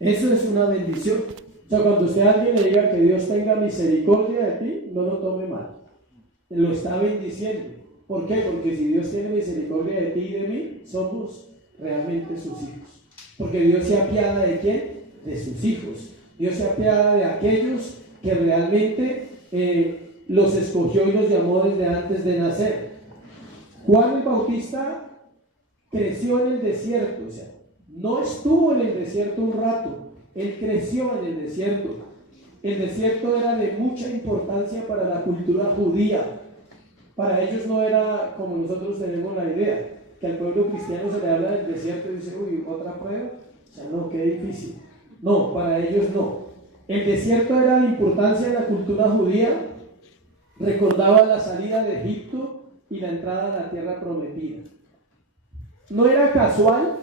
Eso es una bendición. O sea, cuando usted a alguien le diga que Dios tenga misericordia de ti, no lo tome mal, lo está bendiciendo. ¿Por qué? Porque si Dios tiene misericordia de ti y de mí, somos realmente sus hijos. Porque Dios se apiada ¿de quién? De sus hijos. Dios se apiada de aquellos que realmente los escogió y los llamó desde antes de nacer. Juan el Bautista creció en el desierto, o sea, no estuvo en el desierto un rato, él creció en el desierto. El desierto era de mucha importancia para la cultura judía. Para ellos no era como nosotros tenemos la idea, que al pueblo cristiano se le habla del desierto y dice, uy, otra prueba, o sea, no, qué difícil. No, para ellos no. El desierto era de importancia en la cultura judía, recordaba la salida de Egipto y la entrada a la tierra prometida. No era casual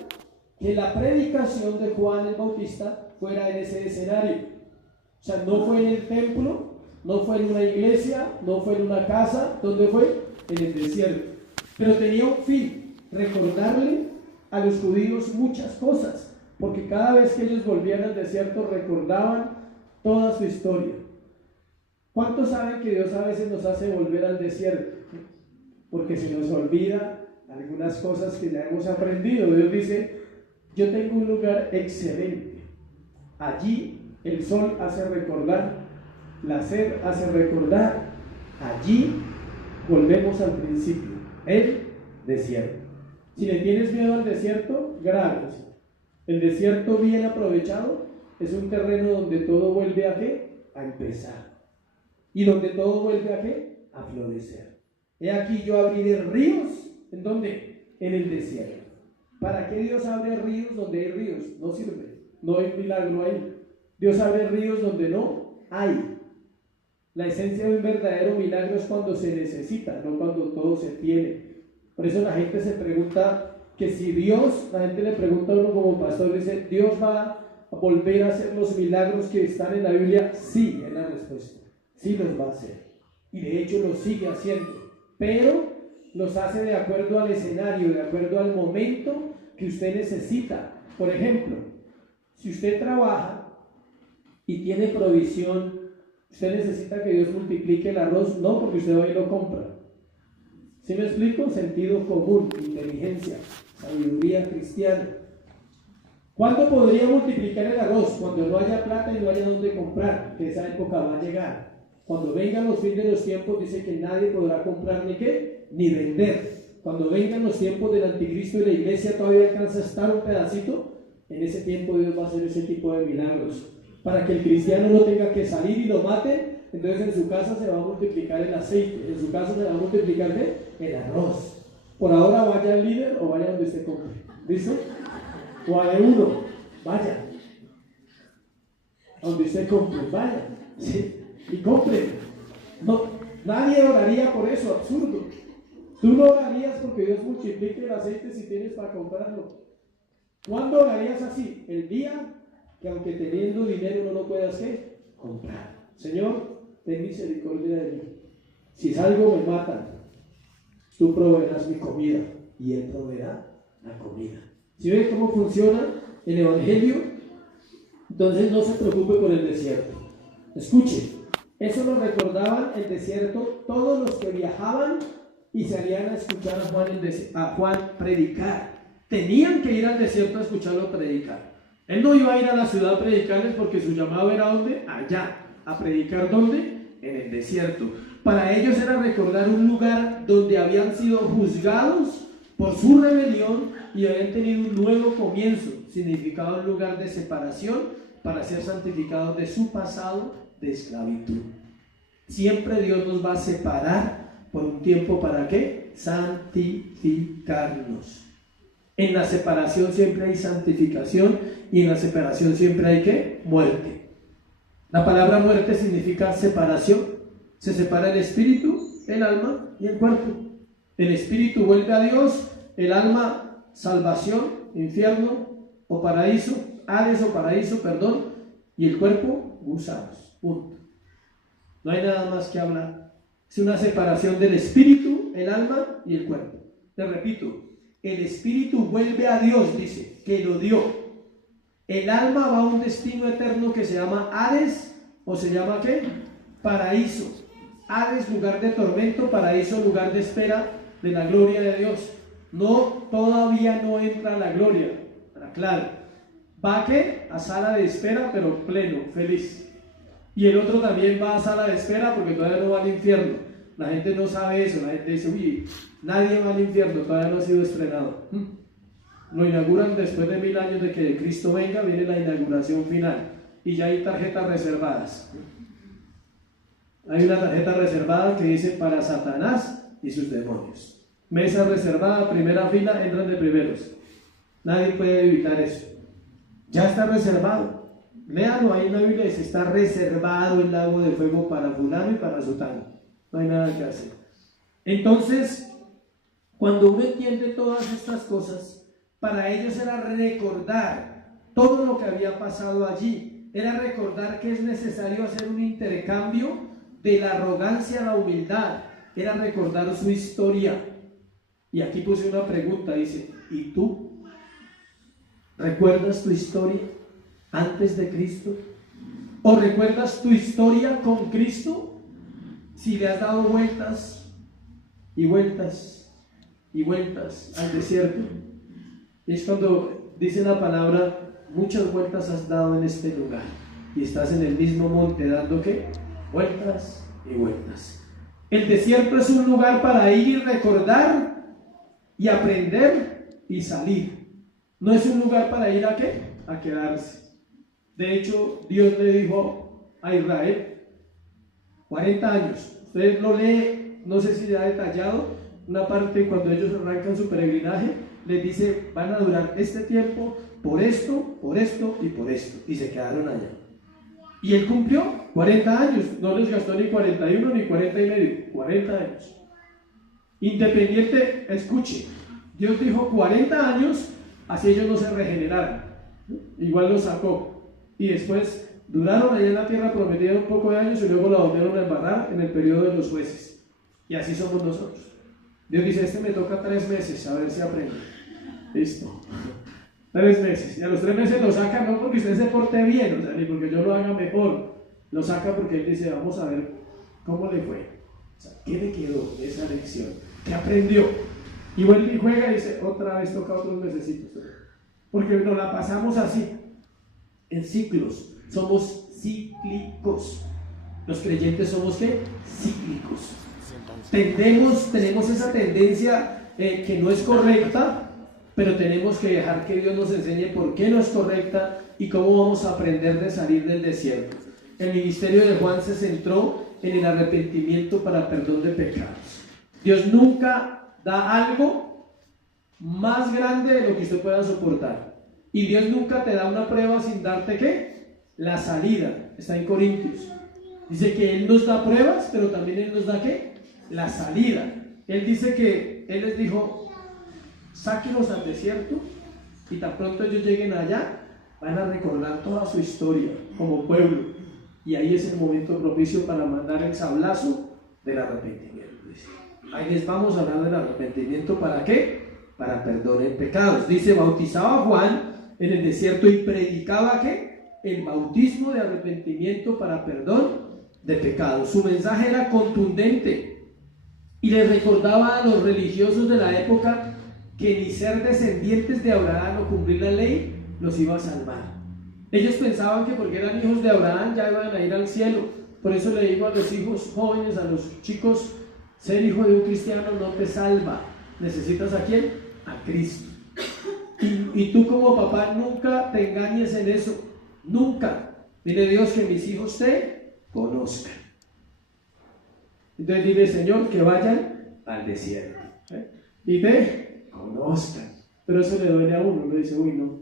que la predicación de Juan el Bautista fuera en ese escenario. O sea, no fue en el templo, no fue en una iglesia, no fue en una casa. ¿Dónde fue? En el desierto. Pero tenía un fin, recordarle a los judíos muchas cosas, porque cada vez que ellos volvían al desierto recordaban toda su historia. ¿Cuántos saben que Dios a veces nos hace volver al desierto? Porque se nos olvida algunas cosas que ya hemos aprendido. Dios dice, yo tengo un lugar excelente. Allí el sol hace recordar, la sed hace recordar. Allí volvemos al principio, el desierto. Si le tienes miedo al desierto, grábelo. El desierto bien aprovechado es un terreno donde todo vuelve ¿a qué? A empezar. Y donde todo vuelve ¿a qué? A florecer. He aquí yo abriré ríos, ¿en dónde? En el desierto. ¿Para qué Dios abre ríos donde hay ríos? No sirve, no hay milagro ahí. Dios abre ríos donde no hay. La esencia de un verdadero milagro es cuando se necesita, no cuando todo se tiene. Por eso la gente se pregunta que si Dios, la gente le pregunta a uno como pastor, dice, ¿Dios va a volver a hacer los milagros que están en la Biblia? Sí, es la respuesta. Sí los va a hacer. Y de hecho los sigue haciendo. Pero los hace de acuerdo al escenario, de acuerdo al momento que usted necesita. Por ejemplo, si usted trabaja y tiene provisión, usted necesita que Dios multiplique el arroz, no porque usted va y lo compra. ¿Sí me explico? Sentido común, inteligencia, sabiduría cristiana. ¿Cuándo podría multiplicar el arroz? Cuando no haya plata y no haya dónde comprar, que esa época va a llegar. Cuando vengan los fines de los tiempos, dice que nadie podrá comprar ni qué, ni vender. Cuando vengan los tiempos del anticristo y la iglesia todavía alcanza a estar un pedacito, en ese tiempo Dios va a hacer ese tipo de milagros. Para que el cristiano no tenga que salir y lo maten, entonces en su casa se va a multiplicar el aceite, en su casa se va a multiplicar el arroz. Por ahora vaya al líder o vaya donde usted compre. ¿Listo? O a de uno, vaya. Donde usted compre, vaya. ¿Sí? Y compre. No, nadie oraría por eso, absurdo. Tú no orarías porque Dios multiplique el aceite si tienes para comprarlo. ¿Cuándo orarías así? El día que aunque teniendo dinero no lo puedas ¿qué? Comprar. Señor, ten misericordia de mí. Si salgo me matan, tú proveerás mi comida y Él proveerá la comida. ¿Sí ven cómo funciona el Evangelio? Entonces no se preocupe por el desierto. Escuche, eso lo recordaban el desierto todos los que viajaban y salían a escuchar a Juan predicar. Tenían que ir al desierto a escucharlo predicar. Él no iba a ir a la ciudad a predicarles porque su llamado era ¿dónde? Allá. ¿A predicar dónde? En el desierto. Para ellos era recordar un lugar donde habían sido juzgados por su rebelión y habían tenido un nuevo comienzo. Significaba un lugar de separación para ser santificados de su pasado de esclavitud. Siempre Dios nos va a separar por un tiempo. ¿Para qué? Santificarnos. En la separación siempre hay santificación y en la separación siempre hay ¿qué? Muerte. La palabra muerte significa separación. Se separa el espíritu, el alma y el cuerpo. El espíritu vuelve a Dios, el alma salvación, infierno o paraíso, Hades o paraíso, perdón, y el cuerpo gusanos. Punto. No hay nada más que hablar. Es una separación del espíritu, el alma y el cuerpo. Te repito, el espíritu vuelve a Dios, dice, que lo dio. El alma va a un destino eterno que se llama Hades, o se llama ¿qué? Paraíso. Hades, lugar de tormento, paraíso, lugar de espera de la gloria de Dios. No, todavía no entra la gloria, claro. ¿Va a qué? A sala de espera, pero pleno, feliz. Y el otro también va a sala de espera porque todavía no va al infierno. La gente no sabe eso, la gente dice, uy, nadie va al infierno, todavía no ha sido estrenado. Lo inauguran después de 1000 años de que Cristo venga, viene la inauguración final. Y ya hay tarjetas reservadas. Hay una tarjeta reservada que dice para Satanás y sus demonios. Mesa reservada, primera fila, entran de primeros. Nadie puede evitar eso. Ya está reservado. Léalo ahí en la Biblia, dice, está reservado el lago de fuego para fulano y para sutano. No hay nada que hacer. Entonces, cuando uno entiende todas estas cosas, para ellos era recordar todo lo que había pasado allí. Era recordar que es necesario hacer un intercambio de la arrogancia a la humildad. Era recordar su historia. Y aquí puse una pregunta, dice, ¿y tú? ¿Recuerdas tu historia antes de Cristo? ¿O recuerdas tu historia con Cristo? Si le has dado vueltas y vueltas y vueltas al desierto. Y es cuando dice la palabra, muchas vueltas has dado en este lugar y estás en el mismo monte dando ¿qué? Vueltas y vueltas. El desierto es un lugar para ir y recordar y aprender y salir. No es un lugar para ir a ¿qué? A quedarse. De hecho, Dios le dijo a Israel, 40 años. Usted lo lee, no sé si ya detallado, una parte cuando ellos arrancan su peregrinaje, les dice, van a durar este tiempo por esto y por esto. Y se quedaron allá. Y él cumplió 40 años, no les gastó ni 41 ni 40 y medio, 40 años. Independiente, escuche, Dios dijo 40 años, así ellos no se regeneraron, igual los sacó. Y después duraron allá en la tierra prometida un poco de años y luego la volvieron a embarrar en el periodo de los jueces. Y así somos nosotros. Dios dice, me toca 3 meses, a ver si aprende. Listo. 3 meses. Y a los 3 meses lo saca no porque usted se porte bien, o sea, ni porque yo lo haga mejor. Lo saca porque él dice, vamos a ver cómo le fue. O sea, ¿qué le quedó de esa lección? ¿Qué aprendió? Y vuelve y juega y dice, otra vez toca otros mesecitos. Porque nos la pasamos así, en ciclos. Somos cíclicos. Los creyentes somos ¿qué? Cíclicos. Tenemos esa tendencia que no es correcta, pero tenemos que dejar que Dios nos enseñe por qué no es correcta y cómo vamos a aprender de salir del desierto. El ministerio de Juan se centró en el arrepentimiento para perdón de pecados. Dios nunca da algo más grande de lo que usted pueda soportar. Y Dios nunca te da una prueba sin darte ¿qué? La salida. Está en Corintios. Dice que Él nos da pruebas, pero también Él nos da ¿qué? La salida. Él dice que Él les dijo, sáquenos al desierto y tan pronto ellos lleguen allá, van a recordar toda su historia como pueblo. Y ahí es el momento propicio para mandar el sablazo del arrepentimiento. Ahí les vamos a hablar del arrepentimiento. ¿Para qué? Para perdón de pecados. Dice, bautizaba Juan en el desierto y predicaba ¿qué? El bautismo de arrepentimiento para perdón de pecados. Su mensaje era contundente y les recordaba a los religiosos de la época que ni ser descendientes de Abraham o cumplir la ley los iba a salvar. Ellos pensaban que porque eran hijos de Abraham ya iban a ir al cielo. Por eso le digo a los hijos jóvenes, a los chicos, ser hijo de un cristiano no te salva. ¿Necesitas a quién? A Cristo. Y tú como papá nunca te engañes en eso. Nunca. Dile Dios que mis hijos te conozcan. Entonces dile Señor que vayan al desierto. Y te conozcan. Pero eso le duele a uno. Uno dice, uy no.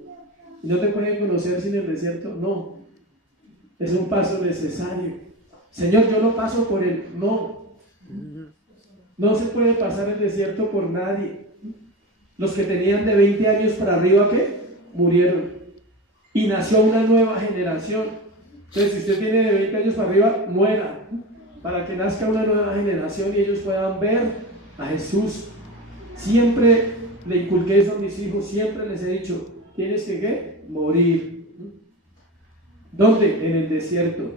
¿No te pueden conocer sin el desierto? No. es un paso necesario. Señor, yo lo paso por él. No se puede pasar el desierto por nadie. Los que tenían de 20 años para arriba, ¿qué? Murieron. Y nació una nueva generación. Entonces, si usted tiene de 20 años para arriba, muera, para que nazca una nueva generación y ellos puedan ver a Jesús. Siempre le inculqué eso a mis hijos, siempre les he dicho, tienes que ¿qué? Morir. ¿Dónde? En el desierto.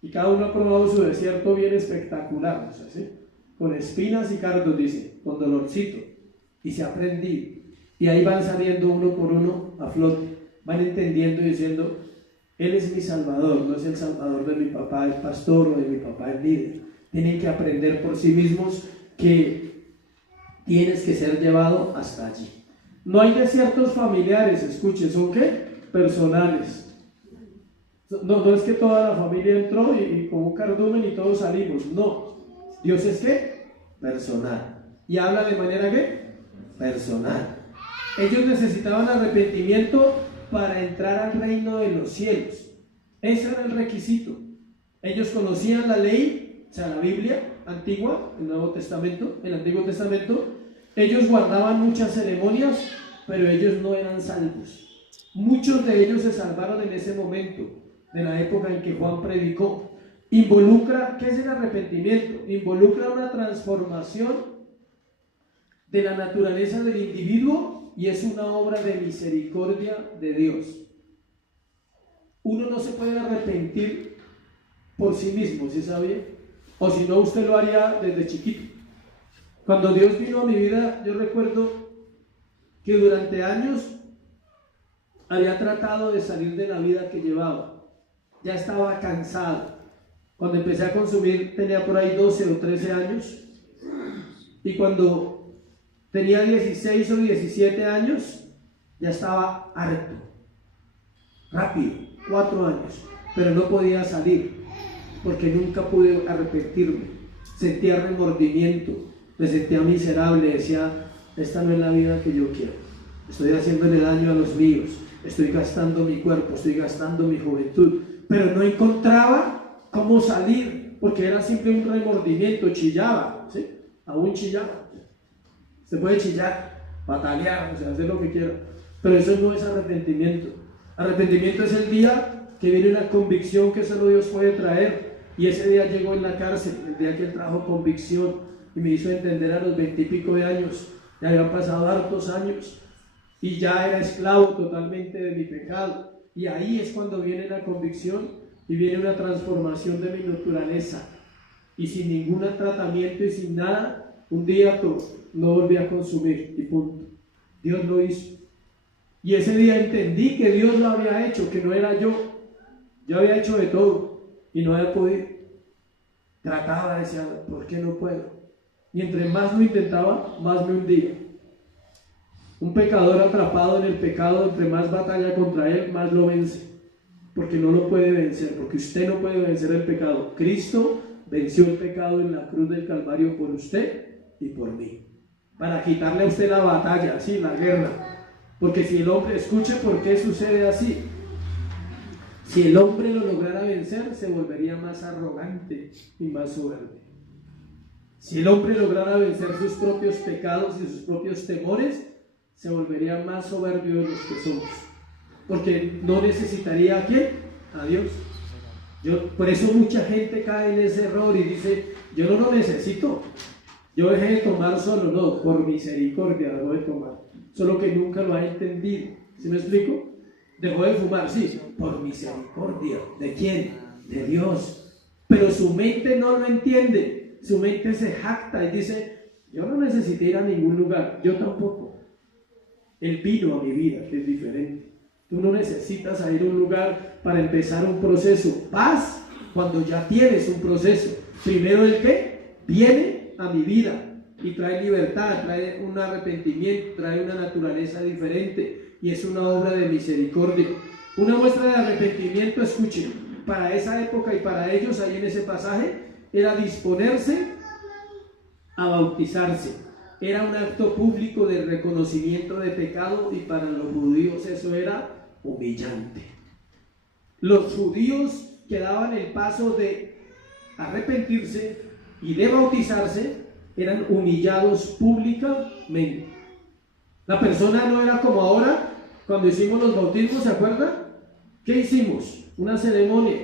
Y cada uno ha probado su desierto bien espectacular, o sea, ¿sí? Con espinas y cardos, dice, con dolorcito, y se ha aprendido. Y ahí van saliendo uno por uno a flote, van entendiendo y diciendo, Él es mi Salvador, no es el Salvador de mi papá el pastor o de mi papá el líder. Tienen que aprender por sí mismos que tienes que ser llevado hasta allí. No hay desiertos familiares, escuchen, ¿son qué? Personales. No es que toda la familia entró y con un cardumen y todos salimos, no. Dios es ¿qué? Personal. Y habla de manera ¿qué? Personal. Ellos necesitaban arrepentimiento para entrar al reino de los cielos. Ese era el requisito. Ellos conocían la ley, o sea, la Biblia antigua, el Nuevo Testamento, el Antiguo Testamento. Ellos guardaban muchas ceremonias, pero ellos no eran salvos. Muchos de ellos se salvaron en ese momento, de la época en que Juan predicó. Involucra, ¿qué es el arrepentimiento? Involucra una transformación de la naturaleza del individuo y es una obra de misericordia de Dios. Uno no se puede arrepentir por sí mismo, ¿sí sabía? O si no, usted lo haría desde chiquito. Cuando Dios vino a mi vida, yo recuerdo que durante años había tratado de salir de la vida que llevaba. Ya estaba cansado. Cuando empecé a consumir tenía por ahí 12 o 13 años. Y cuando tenía 16 o 17 años, ya estaba harto. Rápido, 4 años. Pero no podía salir, porque nunca pude arrepentirme. Sentía remordimiento, me sentía miserable, decía, esta no es la vida que yo quiero. Estoy haciéndole daño a los míos, estoy gastando mi cuerpo, estoy gastando mi juventud. Pero no encontraba cómo salir, porque era siempre un remordimiento, chillaba, ¿sí? Aún chillaba. Se puede chillar, patalear, o sea, hacer lo que quiera, pero eso no es arrepentimiento. Arrepentimiento es el día que viene una convicción que solo Dios puede traer, y ese día llegó en la cárcel, el día que Él trajo convicción y me hizo entender a los 20 y pico de años, ya habían pasado hartos años y ya era esclavo totalmente de mi pecado. Y ahí es cuando viene la convicción y viene una transformación de mi naturaleza. Y sin ningún tratamiento y sin nada, un día no volví a consumir y punto. Dios lo hizo. Y ese día entendí que Dios lo había hecho, que no era yo. Yo había hecho de todo y no había podido. Trataba, decía, ¿por qué no puedo? Y entre más lo intentaba, más me hundía. Un pecador atrapado en el pecado, entre más batalla contra él, más lo vence, porque no lo puede vencer, porque usted no puede vencer el pecado. Cristo venció el pecado en la cruz del Calvario por usted y por mí, para quitarle a usted la batalla, sí, la guerra. Porque si el hombre, escuche por qué sucede así, si el hombre lo lograra vencer, se volvería más arrogante y más soberbio. Si el hombre lograra vencer sus propios pecados y sus propios temores, se volvería más soberbio de los que somos, porque no necesitaría ¿a quién? A Dios. Por eso mucha gente cae en ese error y dice, yo no lo necesito, yo dejé de tomar solo, no, por misericordia dejó de tomar, solo que nunca lo ha entendido. ¿Sí me explico? Dejó de fumar, sí, por misericordia. ¿De quién? De Dios. Pero su mente no lo entiende, su mente se jacta y dice, yo no necesité ir a ningún lugar, yo tampoco. Él vino a mi vida, que es diferente. Tú no necesitas ir a un lugar para empezar un proceso. Vas cuando ya tienes un proceso. Primero el que viene a mi vida y trae libertad, trae un arrepentimiento, trae una naturaleza diferente y es una obra de misericordia. Una muestra de arrepentimiento, escuchen, para esa época y para ellos ahí en ese pasaje, era disponerse a bautizarse. Era un acto público de reconocimiento de pecado y para los judíos eso era humillante. los judíos que daban el paso de arrepentirse y de bautizarse eran humillados públicamente. La persona no era como ahora, cuando hicimos los bautismos, ¿se acuerdan? ¿Qué hicimos? Una ceremonia.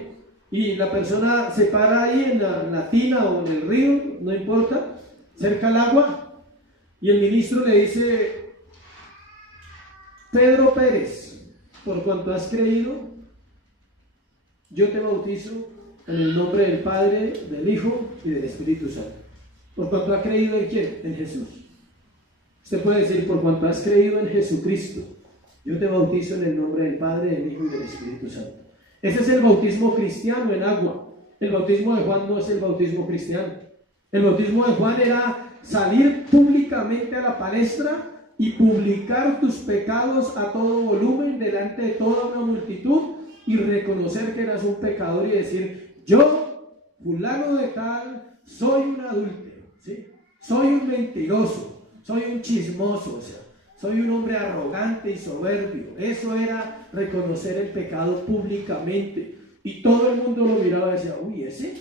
Y la persona se para ahí en la tina o en el río, no importa, cerca al agua, y el ministro le dice: Pedro Pérez, por cuanto has creído, yo te bautizo en el nombre del Padre, del Hijo y del Espíritu Santo. ¿Por cuanto ha creído en quién? En Jesús. Usted puede decir: por cuanto has creído en Jesucristo, yo te bautizo en el nombre del Padre, del Hijo y del Espíritu Santo. Ese es el bautismo cristiano en agua. El bautismo de Juan no es el bautismo cristiano. El bautismo de Juan era salir públicamente a la palestra y publicar tus pecados a todo volumen delante de toda una multitud y reconocer que eras un pecador y decir: yo, fulano de tal, soy un adúltero, ¿sí? Soy un mentiroso, soy un chismoso, o sea, soy un hombre arrogante y soberbio. Eso era reconocer el pecado públicamente. Y todo el mundo lo miraba y decía: uy, ese,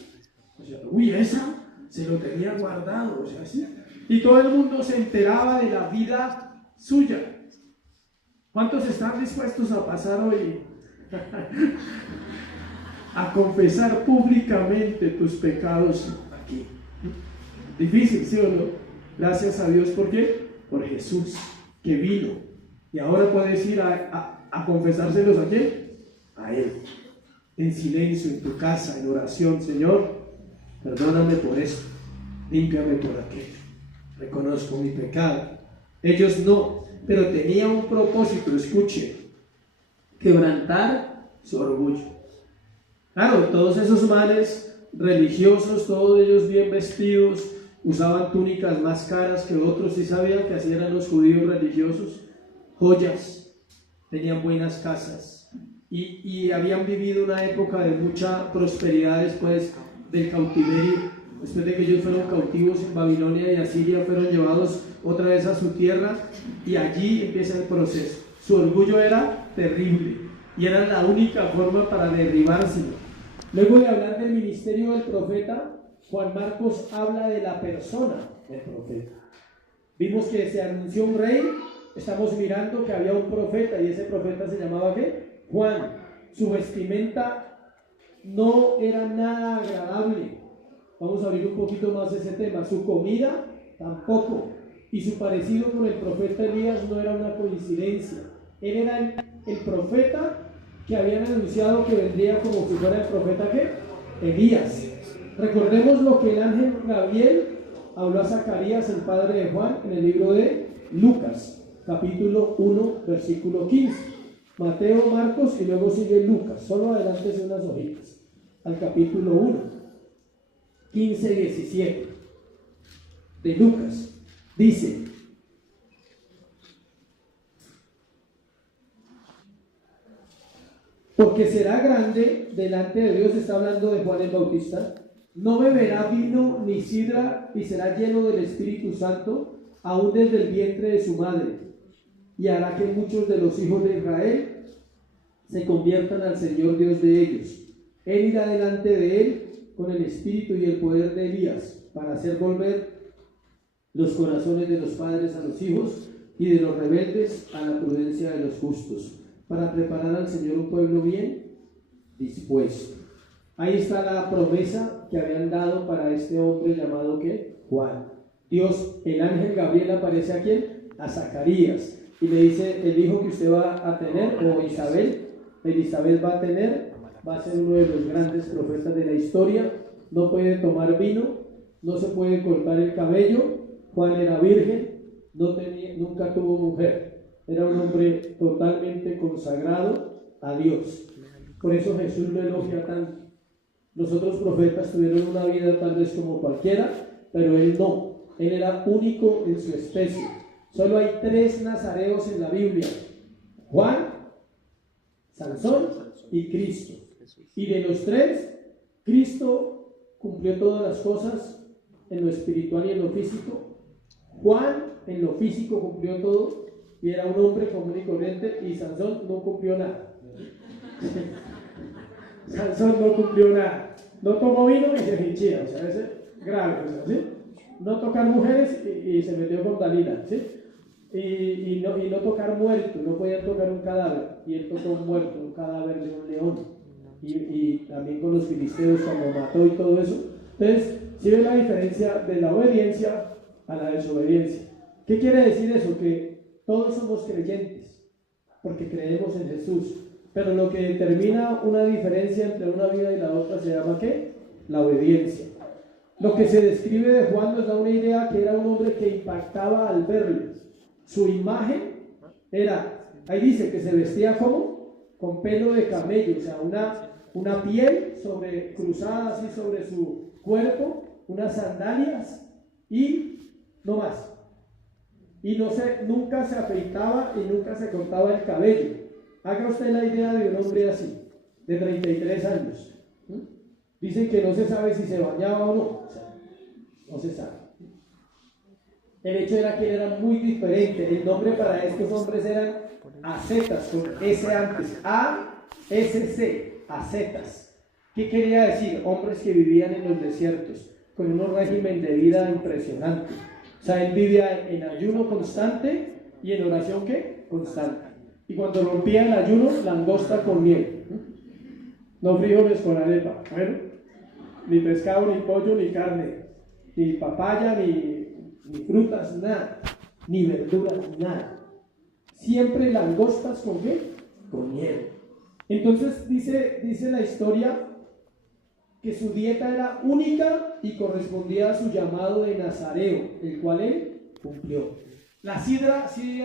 o sea, uy, esa, se lo tenía guardado, o sea, ¿sí? Y todo el mundo se enteraba de la vida suya. ¿Cuántos están dispuestos a pasar hoy a confesar públicamente tus pecados aquí? Difícil, ¿sí o no? Gracias a Dios, ¿por qué? Por Jesús, que vino y ahora puedes ir a confesárselos a quién, a Él, en silencio, en tu casa, en oración. Señor, perdóname por esto, límpiame por aquello, reconozco mi pecado. Ellos no, pero tenía un propósito, escuche: quebrantar su orgullo. Claro, todos esos males religiosos, todos ellos bien vestidos, usaban túnicas más caras que otros, y sabían que así eran los judíos religiosos, joyas, tenían buenas casas, y habían vivido una época de mucha prosperidad después del cautiverio. Después de que ellos fueron cautivos en Babilonia y Asiria, fueron llevados otra vez a su tierra, y allí empieza el proceso. Su orgullo era terrible y era la única forma para derribárselo. Luego de hablar del ministerio del profeta, Juan Marcos habla de la persona del profeta. Vimos que se anunció un rey, estamos mirando que había un profeta, y ese profeta se llamaba ¿qué? Juan. Su vestimenta no era nada agradable. Vamos a abrir un poquito más ese tema. Su comida tampoco, y su parecido con el profeta Elías no era una coincidencia. Él era el profeta que habían anunciado que vendría como si fuera el profeta ¿qué? Elías. Recordemos lo que el ángel Gabriel habló a Zacarías, el padre de Juan, en el libro de Lucas, capítulo 1, versículo 15. Mateo, Marcos y luego sigue Lucas. Solo adelántese unas hojitas al capítulo 1, 15 y 17 de Lucas. Dice: porque será grande delante de Dios. Está hablando de Juan el Bautista. No beberá vino ni sidra, y será lleno del Espíritu Santo aún desde el vientre de su madre, y hará que muchos de los hijos de Israel se conviertan al Señor Dios de ellos. Él irá delante de él con el espíritu y el poder de Elías, para hacer volver los corazones de los padres a los hijos y de los rebeldes a la prudencia de los justos, para preparar al Señor un pueblo bien dispuesto. Ahí está la promesa que habían dado para este hombre llamado ¿qué? Juan. Dios, el ángel Gabriel aparece a ¿quién? A Zacarías, y le dice: el hijo que usted va a tener, o Elizabeth va a tener, va a ser uno de los grandes profetas de la historia. No puede tomar vino, no se puede cortar el cabello. Juan era virgen, nunca tuvo mujer, era un hombre totalmente consagrado a Dios. Por eso Jesús lo elogia tanto. Los otros profetas tuvieron una vida tal vez como cualquiera, pero él no. Él era único en su especie. Solo hay 3 nazareos en la Biblia: Juan, Sansón y Cristo. Y de los 3, Cristo cumplió todas las cosas en lo espiritual y en lo físico. Juan en lo físico cumplió todo y era un hombre común y corriente, y Sansón no cumplió nada. Sansón no cumplió nada. No tomó vino y se hinchía, o sea, es grave, o sea, ¿sí? No tocar mujeres y se metió con Dalila, ¿sí? Y no tocar muerto, no podían tocar un cadáver, y él tocó un muerto, un cadáver de un león, y también con los filisteos cuando mató y todo eso. Entonces, ¿sí ven la diferencia de la obediencia a la desobediencia? ¿Qué quiere decir eso? Que todos somos creyentes, porque creemos en Jesús, pero lo que determina una diferencia entre una vida y la otra se llama ¿qué? La obediencia. Lo que se describe de Juan nos da una idea que era un hombre que impactaba al verle. Su imagen era, ahí dice que se vestía como con pelo de camello, o sea, una piel cruzada así sobre su cuerpo, unas sandalias y no más. Y nunca se afeitaba y nunca se cortaba el cabello. Haga usted la idea de un hombre así, de 33 años. Dicen que no se sabe si se bañaba o no, o sea, no se sabe. El hecho era que él era muy diferente. El nombre para estos hombres eran ascetas, con S antes, A-S-C, ascetas. ¿Qué quería decir? Hombres que vivían en los desiertos, con un régimen de vida impresionante. O sea, él vivía en ayuno constante y en oración ¿qué? Constante. Y cuando rompía el ayuno, langosta con miel. No frijoles con arepa. Bueno, ni pescado, ni pollo, ni carne, ni papaya, ni frutas, nada, ni verduras, nada. Siempre langostas con qué? Con miel. Entonces dice la historia que su dieta era única y correspondía a su llamado de nazareo, el cual él cumplió. La sidra, ¿sí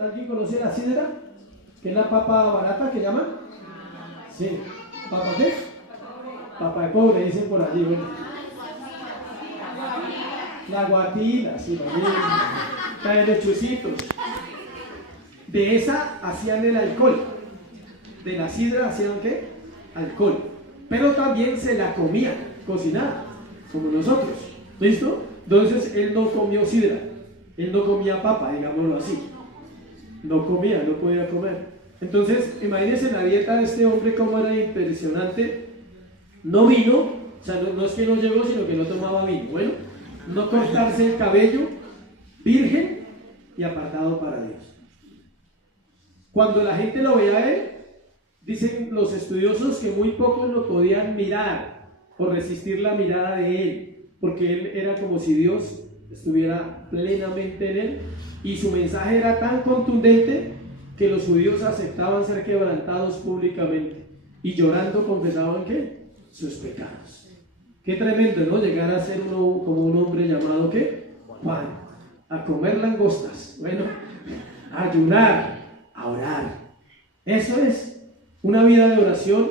alguien conoce la sidra? ¿Qué es la papa barata que llaman? Sí. ¿Papa qué? Papa de pobre, dicen por allí. Bueno. La guatila, sí, la de lechucitos. De esa hacían el alcohol. De la sidra hacían ¿qué? Alcohol. Pero también se la comían, cocinada, como nosotros. ¿Listo? Entonces él no comió sidra. Él no comía papa, digámoslo así. No comía, no podía comer. Entonces, imagínense la dieta de este hombre cómo era impresionante. No vino, o sea, no es que no llegó, sino que no tomaba vino. Bueno, no cortarse el cabello, virgen y apartado para Dios. Cuando la gente lo veía a él, dicen los estudiosos que muy pocos lo podían mirar o resistir la mirada de él, porque él era como si Dios estuviera plenamente en él, y su mensaje era tan contundente que los judíos aceptaban ser quebrantados públicamente y llorando confesaban ¿qué? Sus pecados. Qué tremendo, ¿no? Llegar a ser uno como un hombre llamado ¿qué? Juan, a comer langostas, bueno, a ayunar, a orar. Eso es una vida de oración,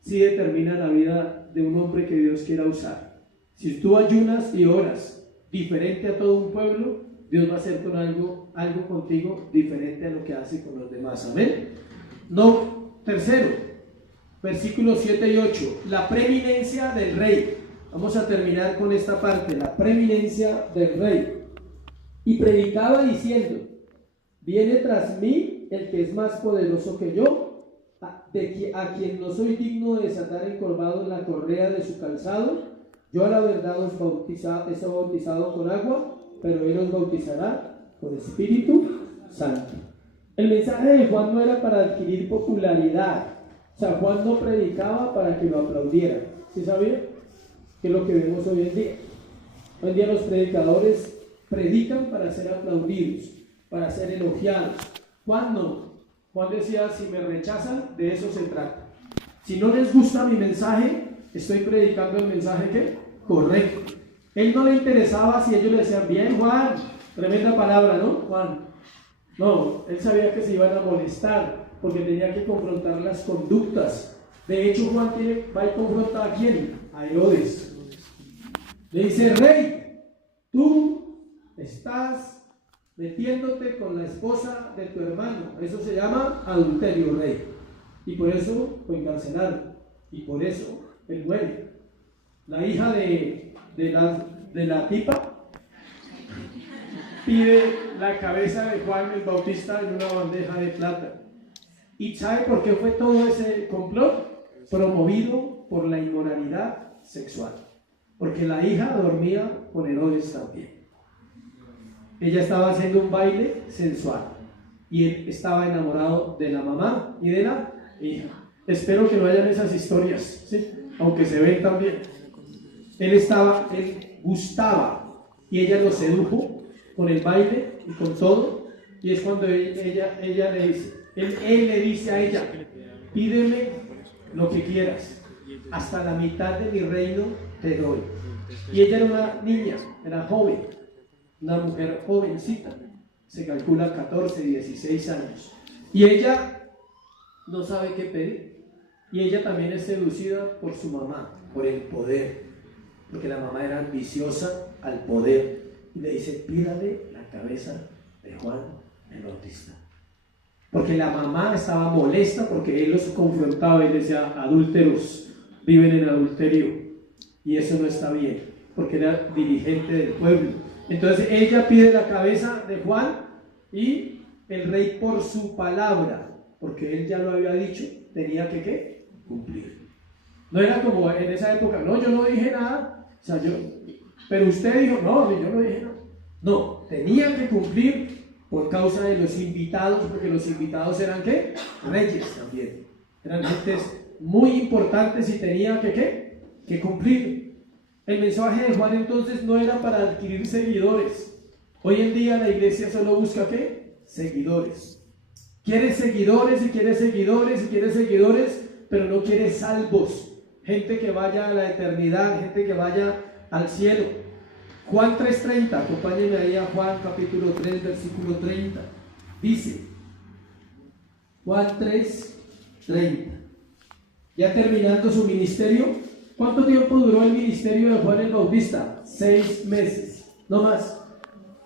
sí determina la vida de un hombre que Dios quiera usar. Si tú ayunas y oras diferente a todo un pueblo, Dios va a hacer con algo contigo diferente a lo que hace con los demás. Amén. No, tercero, versículos 7 y 8, la preeminencia del rey. Vamos a terminar con esta parte, la preeminencia del rey. Y predicaba diciendo: viene tras mí el que es más poderoso que yo, a quien no soy digno de desatar encorvado en la correa de su calzado. Yo a la verdad os he bautizado con agua, pero él os bautizará con Espíritu Santo. El mensaje de Juan no era para adquirir popularidad. O sea, Juan no predicaba para que lo aplaudieran. ¿Sí sabía? Que es lo que vemos hoy en día. Hoy en día los predicadores predican para ser aplaudidos, para ser elogiados. Juan no. Juan decía: si me rechazan, de eso se trata. Si no les gusta mi mensaje, estoy predicando el mensaje ¿qué? Correcto. Él no le interesaba si ellos le decían: bien, Juan, tremenda palabra, ¿no, Juan? No, él sabía que se iban a molestar porque tenía que confrontar las conductas. De hecho, Juan va y confronta ¿a quién? A Herodes. Le dice: rey, tú estás metiéndote con la esposa de tu hermano. Eso se llama adulterio, rey. Y por eso lo encarcelaron. Y por eso él muere. La hija de la tipa pide la cabeza de Juan el Bautista en una bandeja de plata. ¿Y sabe por qué fue todo ese complot? promovido por la inmoralidad sexual, porque la hija dormía con Herodes también. Ella estaba haciendo un baile sensual y él estaba enamorado de la mamá y de la hija. Espero que no hayan esas historias, ¿sí? Aunque se ven también. Él gustaba y ella lo sedujo con el baile y con todo. Y es cuando ella le dice, él le dice a ella, pídeme lo que quieras, hasta la mitad de mi reino te doy. Y ella era una niña, era joven, una mujer jovencita, se calcula 14, 16 años. Y ella no sabe qué pedir. Y ella también es seducida por su mamá, por el poder, porque la mamá era ambiciosa al poder. Y le dice, pídale la cabeza de Juan el Bautista. Porque la mamá estaba molesta porque él los confrontaba y le decía, adúlteros, viven en adulterio. Y eso no está bien, porque era dirigente del pueblo. Entonces ella pide la cabeza de Juan y el rey por su palabra, porque él ya lo había dicho, tenía que ¿qué? Cumplir. No era como en esa época, no, yo no dije nada, o sea, pero usted dijo, no, yo no dije nada. No, tenía que cumplir por causa de los invitados, porque los invitados eran ¿qué? Reyes también. Eran gentes muy importantes y tenía que cumplir. El mensaje de Juan entonces no era para adquirir seguidores. Hoy en día la iglesia solo busca ¿qué? Seguidores. Quiere seguidores y quiere seguidores y quiere seguidores, pero no quiere salvos. Gente que vaya a la eternidad, gente que vaya al cielo. Juan 3:30, acompáñenme ahí a Juan capítulo 3, versículo 30. Dice, Juan 3:30. Ya terminando su ministerio, ¿cuánto tiempo duró el ministerio de Juan el Bautista? 6 meses, no más.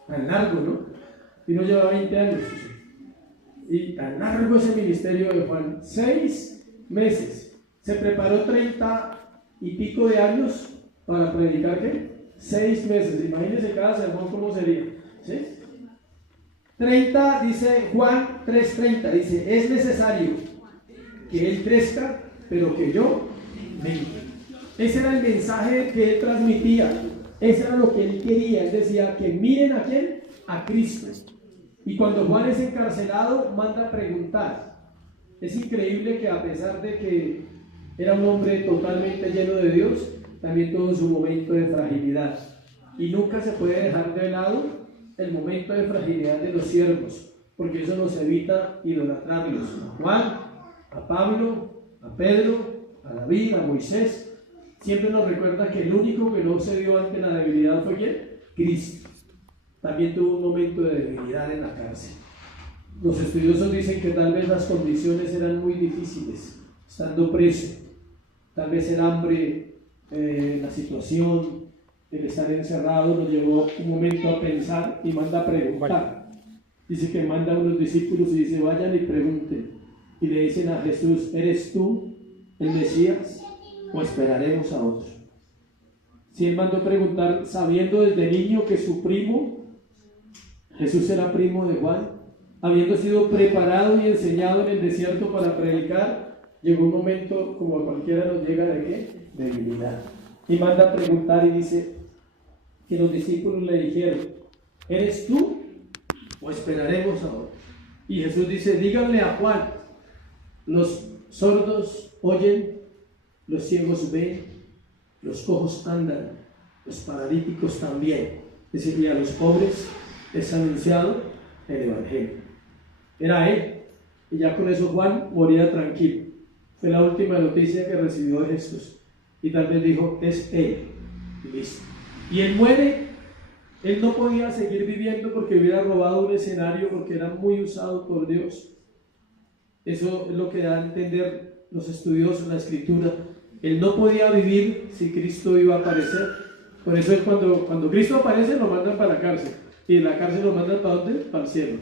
Tan largo, ¿no? Y no lleva 20 años. Y tan largo ese ministerio de Juan. 6 meses. Se preparó 30 y pico de años para predicar ¿qué? 6 meses. Imagínense cada sermón cómo sería. ¿Sí? 30, dice Juan 3:30, dice, es necesario que él crezca, pero que yo mengue. Ese era el mensaje que él transmitía. Eso era lo que él quería. Él decía que miren a quién, a Cristo. Y cuando Juan es encarcelado, manda a preguntar. Es increíble que a pesar de que era un hombre totalmente lleno de Dios, también tuvo su momento de fragilidad. Y nunca se puede dejar de lado el momento de fragilidad de los siervos, porque eso nos evita idolatrarlos. A Juan, a Pablo, a Pedro, a David, a Moisés. Siempre nos recuerda que el único que no cedió ante la debilidad fue ¿quién? Cristo. También tuvo un momento de debilidad en la cárcel. Los estudiosos dicen que tal vez las condiciones eran muy difíciles, estando preso. Tal vez el hambre, la situación, el estar encerrado, nos llevó un momento a pensar y manda a preguntar. Dice que manda a unos discípulos y dice, vayan y pregunten. Y le dicen a Jesús, ¿eres tú el Mesías o esperaremos a otro? Si él mandó preguntar sabiendo desde niño que su primo, Jesús era primo de Juan, habiendo sido preparado y enseñado en el desierto para predicar, llegó un momento como a cualquiera nos llega de ¿qué? Debilidad. Y manda a preguntar y dice que los discípulos le dijeron, ¿eres tú o esperaremos a otro? Y Jesús dice, díganle a Juan, los sordos oyen, los ciegos ven, los cojos andan, los paralíticos también. Es decir, y a los pobres es anunciado el Evangelio. Era él, y ya con eso Juan moría tranquilo. Fue la última noticia que recibió de Jesús. Y tal vez dijo, es él. Y listo. Y él muere. Él no podía seguir viviendo porque hubiera robado un escenario, porque era muy usado por Dios. Eso es lo que da a entender los estudiosos en la Escritura. Él no podía vivir si Cristo iba a aparecer. Por eso es cuando Cristo aparece, lo mandan para la cárcel. Y en la cárcel lo mandan ¿para dónde? Para el cielo,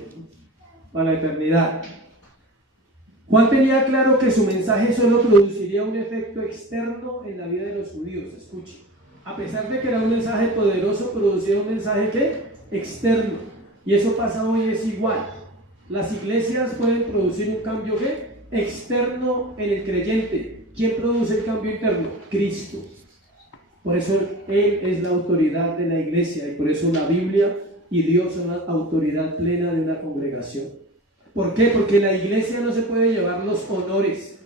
para la eternidad. Juan tenía claro que su mensaje solo produciría un efecto externo en la vida de los judíos. Escuche, a pesar de que era un mensaje poderoso, producía un mensaje ¿qué? Externo. Y eso pasa hoy, es igual. Las iglesias pueden producir un cambio ¿qué? Externo en el creyente, ¿Quién produce el cambio interno? Cristo. Por eso Él es la autoridad de la iglesia y por eso la Biblia y Dios son la autoridad plena de una congregación. ¿Por qué? Porque la iglesia no se puede llevar los honores.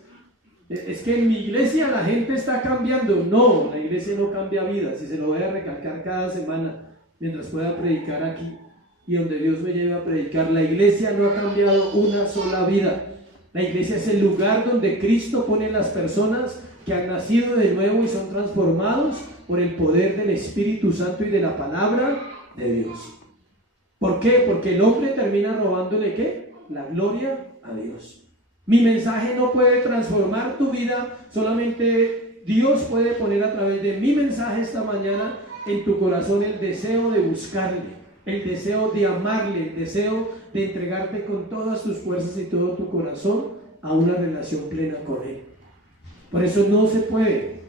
Es que en mi iglesia la gente está cambiando. No, la iglesia no cambia vidas y se lo voy a recalcar cada semana mientras pueda predicar aquí y donde Dios me lleve a predicar. La iglesia no ha cambiado una sola vida. La iglesia es el lugar donde Cristo pone las personas que han nacido de nuevo y son transformados por el poder del Espíritu Santo y de la palabra de Dios. ¿Por qué? Porque el hombre termina robándole ¿qué? La gloria a Dios. Mi mensaje no puede transformar tu vida, solamente Dios puede poner a través de mi mensaje esta mañana en tu corazón el deseo de buscarle, el deseo de amarle, el deseo de entregarte con todas tus fuerzas y todo tu corazón a una relación plena con Él. Por eso no se puede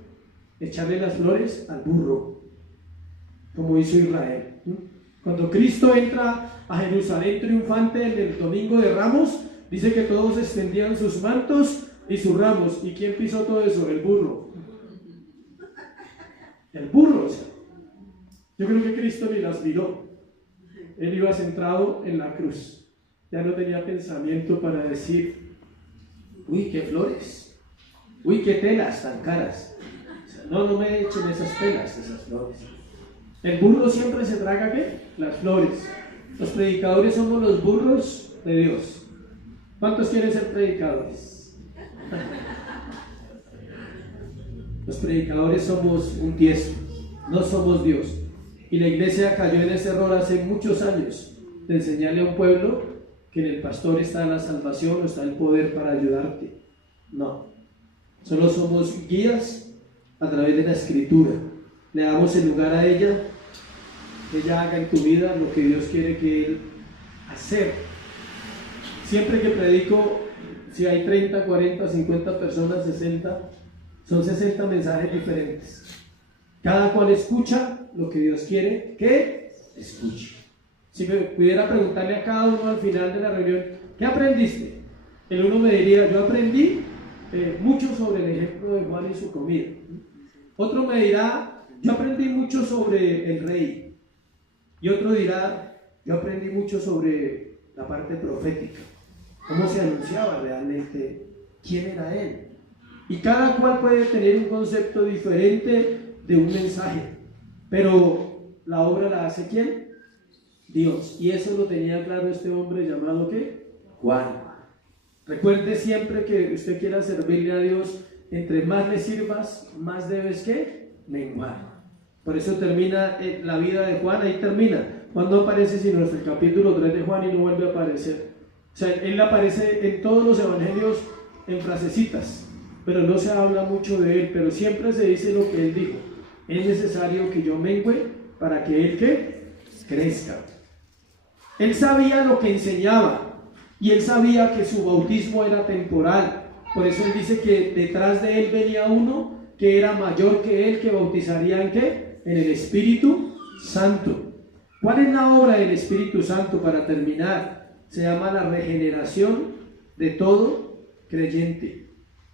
echarle las flores al burro, como hizo Israel. Cuando Cristo entra a Jerusalén triunfante en el domingo de Ramos, dice que todos extendían sus mantos y sus ramos. ¿Y quién pisó todo eso? El burro. El burro, o sea. Yo creo que Cristo ni las miró. Él iba centrado en la cruz. Ya no tenía pensamiento para decir, uy, qué flores, uy, qué telas tan caras. O sea, no me echen esas telas, esas flores. El burro siempre se traga, ¿qué? Las flores. Los predicadores somos los burros de Dios. ¿Cuántos quieren ser predicadores? Los predicadores somos un tiesto, no somos Dios. Y la iglesia cayó en ese error hace muchos años, de enseñarle a un pueblo que en el pastor está la salvación o está el poder para ayudarte. No, solo somos guías a través de la Escritura. Le damos el lugar a ella, que ella haga en tu vida lo que Dios quiere que Él hacer. Siempre que predico, si hay 30, 40, 50 personas, 60, son 60 mensajes diferentes. Cada cual escucha lo que Dios quiere que escuche. Si me pudiera preguntarle a cada uno al final de la reunión, ¿qué aprendiste? El uno me diría, yo aprendí mucho sobre el ejemplo de Juan y su comida. Otro me dirá, yo aprendí mucho sobre el rey. Y otro dirá, yo aprendí mucho sobre la parte profética. Cómo se anunciaba realmente quién era Él. Y cada cual puede tener un concepto diferente de un mensaje, pero la obra la hace ¿quién? Dios. Y eso lo tenía claro este hombre llamado ¿qué? Juan. Recuerde siempre que usted quiera servirle a Dios, entre más le sirvas, más debes ¿qué? Menguar. Por eso termina la vida de Juan, ahí termina. Juan no aparece sino hasta el capítulo 3 de Juan y no vuelve a aparecer. O sea, él aparece en todos los evangelios en frasecitas, pero no se habla mucho de él, pero siempre se dice lo que él dijo. Es necesario que yo mengüe para que él ¿qué? Crezca. Él sabía lo que enseñaba y él sabía que su bautismo era temporal. Por eso él dice que detrás de él venía uno que era mayor que él, que bautizaría ¿en qué? En el Espíritu Santo. ¿Cuál es la obra del Espíritu Santo? Para terminar, se llama la regeneración de todo creyente.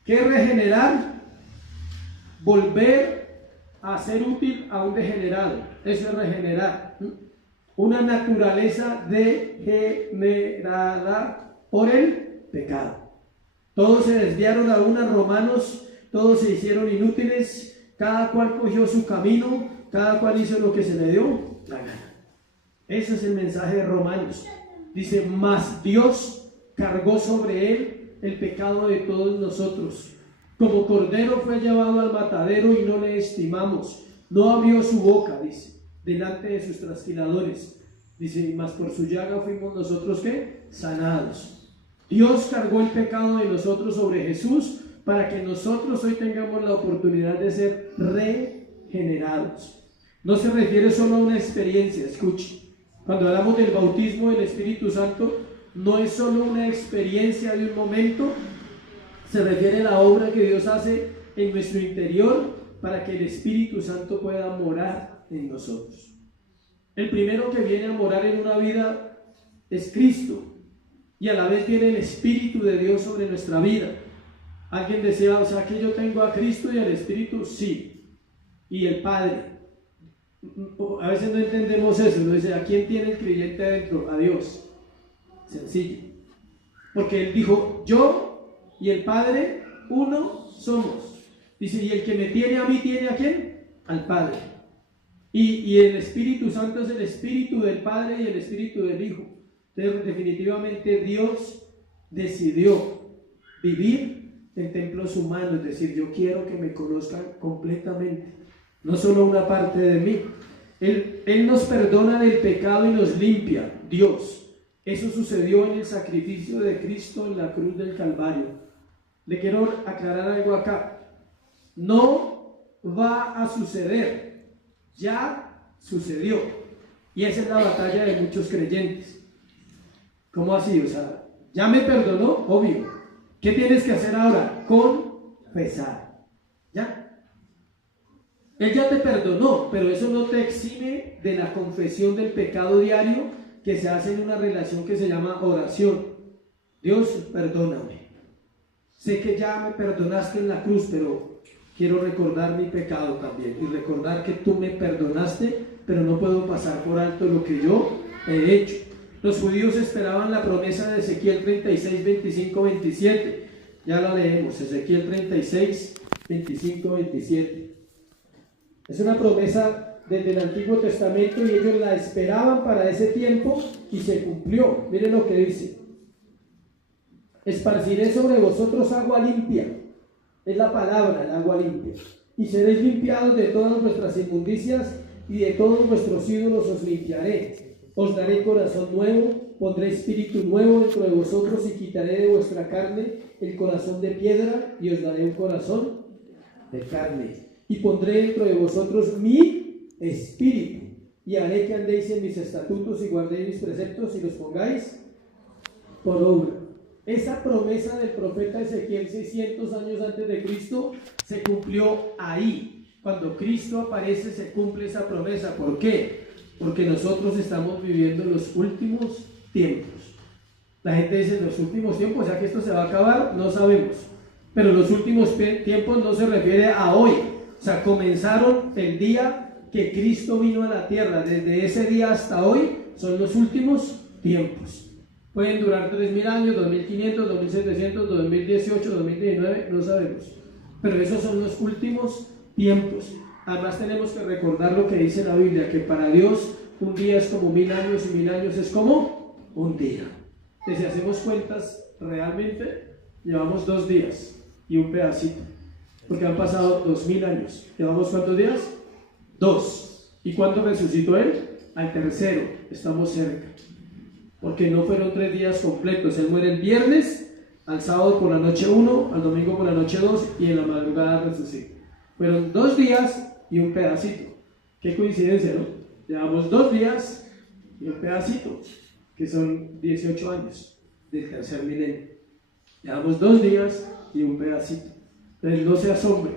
¿Qué es regenerar? Volver a ser útil a un degenerado. Eso es regenerar. Una naturaleza degenerada por el pecado. Todos se desviaron a una, Romanos, todos se hicieron inútiles, cada cual cogió su camino, cada cual hizo lo que se le dio la gana. Ese es el mensaje de Romanos. Dice, mas Dios cargó sobre él el pecado de todos nosotros. Como cordero fue llevado al matadero y no le estimamos. No abrió su boca, dice, delante de sus trasquiladores. Dice, mas por su llaga fuimos nosotros, ¿qué? Sanados. Dios cargó el pecado de nosotros sobre Jesús para que nosotros hoy tengamos la oportunidad de ser regenerados. No se refiere solo a una experiencia, escuche. Cuando hablamos del bautismo del Espíritu Santo, no es solo una experiencia de un momento, se refiere a la obra que Dios hace en nuestro interior para que el Espíritu Santo pueda morar en nosotros. El primero que viene a morar en una vida es Cristo, y a la vez viene el Espíritu de Dios sobre nuestra vida. Alguien decía, o sea que yo tengo a Cristo y al Espíritu, sí, y el Padre. A veces no entendemos eso, uno dice, ¿a quién tiene el creyente adentro? A Dios. Sencillo. Porque Él dijo, yo y el Padre, uno somos. Dice, y el que me tiene a mí, ¿tiene a quién? Al Padre. Y el Espíritu Santo es el Espíritu del Padre y el Espíritu del Hijo. Entonces, definitivamente Dios decidió vivir en templos humanos, es decir, yo quiero que me conozcan completamente, no solo una parte de mí. Él nos perdona del pecado y nos limpia, Dios. Eso sucedió en el sacrificio de Cristo en la cruz del Calvario. Le quiero aclarar algo acá. No va a suceder, ya sucedió. Y esa es la batalla de muchos creyentes. ¿Cómo así? O sea, ya me perdonó, obvio. ¿Qué tienes que hacer ahora? Confesar. ¿Ya? Él ya te perdonó, pero eso no te exime de la confesión del pecado diario que se hace en una relación que se llama oración. Dios, perdóname. Sé que ya me perdonaste en la cruz, pero quiero recordar mi pecado también y recordar que tú me perdonaste, pero no puedo pasar por alto lo que yo he hecho. Los judíos esperaban la promesa de Ezequiel 36, 25, 27. Ya la leemos, Ezequiel 36, 25, 27. Es una promesa desde el Antiguo Testamento y ellos la esperaban para ese tiempo y se cumplió. Miren lo que dice. Esparciré sobre vosotros agua limpia. Es la palabra, el agua limpia. Y seréis limpiados de todas vuestras inmundicias y de todos vuestros ídolos os limpiaré. Os daré corazón nuevo, pondré espíritu nuevo dentro de vosotros y quitaré de vuestra carne el corazón de piedra y os daré un corazón de carne. Y pondré dentro de vosotros mi espíritu y haré que andéis en mis estatutos y guardéis mis preceptos y los pongáis por obra. Esa promesa del profeta Ezequiel 600 años antes de Cristo se cumplió ahí. Cuando Cristo aparece se cumple esa promesa. ¿Por qué? Porque nosotros estamos viviendo los últimos tiempos. La gente dice los últimos tiempos, o sea que esto se va a acabar, no sabemos. Pero los últimos tiempos no se refiere a hoy. O sea, comenzaron el día que Cristo vino a la tierra. Desde ese día hasta hoy son los últimos tiempos. Pueden durar 3.000 años, 2.500, 2.700, 2018, 2019, no sabemos. Pero esos son los últimos tiempos. Además tenemos que recordar lo que dice la Biblia, que para Dios un día es como 1.000 años y 1.000 años es como un día. Entonces, si hacemos cuentas, realmente llevamos 2 días y un pedacito, porque han pasado 2.000 años. ¿Llevamos cuántos días? 2. ¿Y cuándo resucitó Él? Al tercero, estamos cerca, porque no fueron 3 días completos. Él muere el viernes, al sábado por la noche 1, al domingo por la noche 2 y en la madrugada resucita. Fueron 2 días y un pedacito. Qué coincidencia, ¿no? Llevamos 2 días y un pedacito, que son 18 años del tercer milenio. Llevamos 2 días y un pedacito. Entonces no se asombre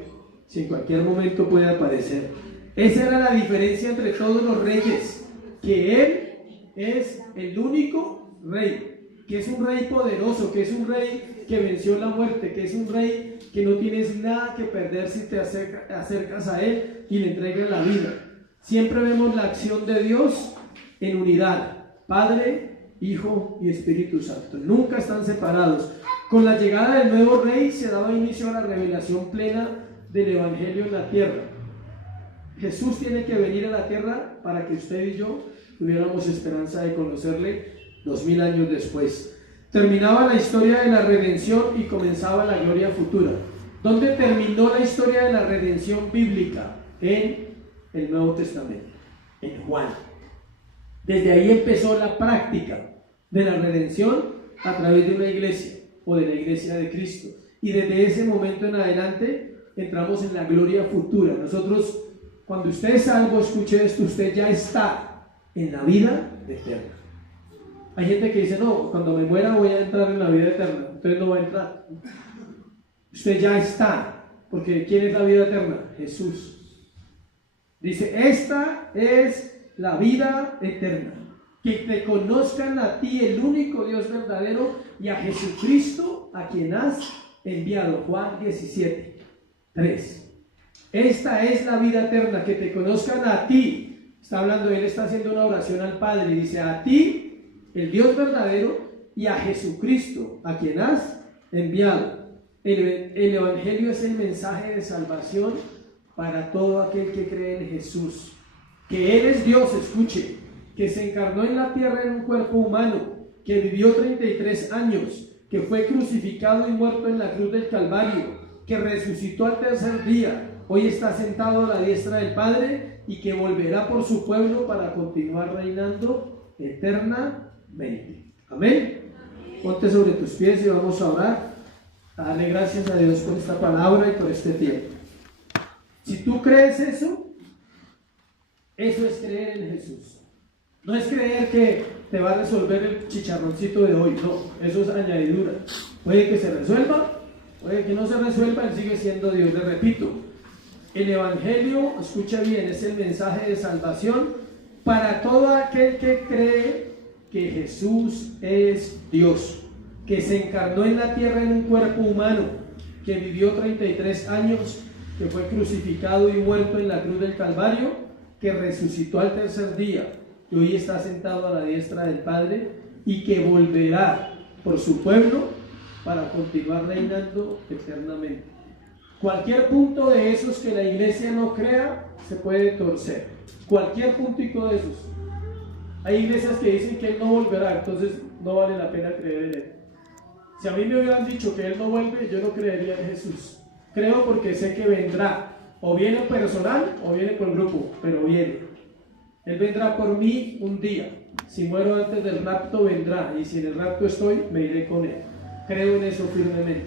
si en cualquier momento puede aparecer. Esa era la diferencia entre todos los reyes, que Él es el único rey, que es un rey poderoso, que es un rey que venció la muerte, que es un rey que no tienes nada que perder si te acercas a Él y le entregas la vida. Siempre vemos la acción de Dios en unidad, Padre, Hijo y Espíritu Santo. Nunca están separados. Con la llegada del nuevo rey se daba inicio a la revelación plena del Evangelio en la tierra. Jesús tiene que venir a la tierra para que usted y yo tuviéramos esperanza de conocerle 2000 años después. Terminaba la historia de la redención y comenzaba la gloria futura. ¿Dónde terminó la historia de la redención bíblica? En el Nuevo Testamento, en Juan. Desde ahí empezó la práctica de la redención a través de una iglesia o de la iglesia de Cristo. Y desde ese momento en adelante entramos en la gloria futura. Nosotros, cuando usted es salvo, escuche esto, usted ya está en la vida eterna. Hay gente que dice, no, cuando me muera voy a entrar en la vida eterna. Usted no va a entrar. Usted ya está, porque ¿quién es la vida eterna? Jesús. Dice, esta es la vida eterna, que te conozcan a ti, el único Dios verdadero, y a Jesucristo, a quien has enviado. Juan 17:3. Esta es la vida eterna, que te conozcan a ti. Está hablando, él está haciendo una oración al Padre y dice: a ti, el Dios verdadero, y a Jesucristo, a quien has enviado. El Evangelio es el mensaje de salvación para todo aquel que cree en Jesús. Que Él es Dios, escuche, que se encarnó en la tierra en un cuerpo humano, que vivió 33 años, que fue crucificado y muerto en la cruz del Calvario, que resucitó al tercer día, hoy está sentado a la diestra del Padre y que volverá por su pueblo para continuar reinando eternamente. Amén. Ponte sobre tus pies y vamos a orar, a darle gracias a Dios por esta palabra y por este tiempo. Si tú crees eso es creer en Jesús. No es creer que te va a resolver el chicharroncito de hoy, no, eso es añadidura. Puede que se resuelva, puede que no se resuelva, Él sigue siendo Dios. Le repito, el Evangelio, escucha bien, es el mensaje de salvación para todo aquel que cree que Jesús es Dios, que se encarnó en la tierra en un cuerpo humano, que vivió 33 años, que fue crucificado y muerto en la cruz del Calvario, que resucitó al tercer día, que hoy está sentado a la diestra del Padre y que volverá por su pueblo para continuar reinando eternamente. Cualquier punto de esos que la iglesia no crea se puede torcer. Cualquier puntico de esos. Hay iglesias que dicen que Él no volverá, entonces no vale la pena creer en Él. Si a mí me hubieran dicho que Él no vuelve, yo no creería en Jesús. Creo porque sé que vendrá. O viene personal o viene por grupo, pero viene. Él vendrá por mí un día. Si muero antes del rapto, vendrá. Y si en el rapto estoy, me iré con Él. Creo en eso firmemente.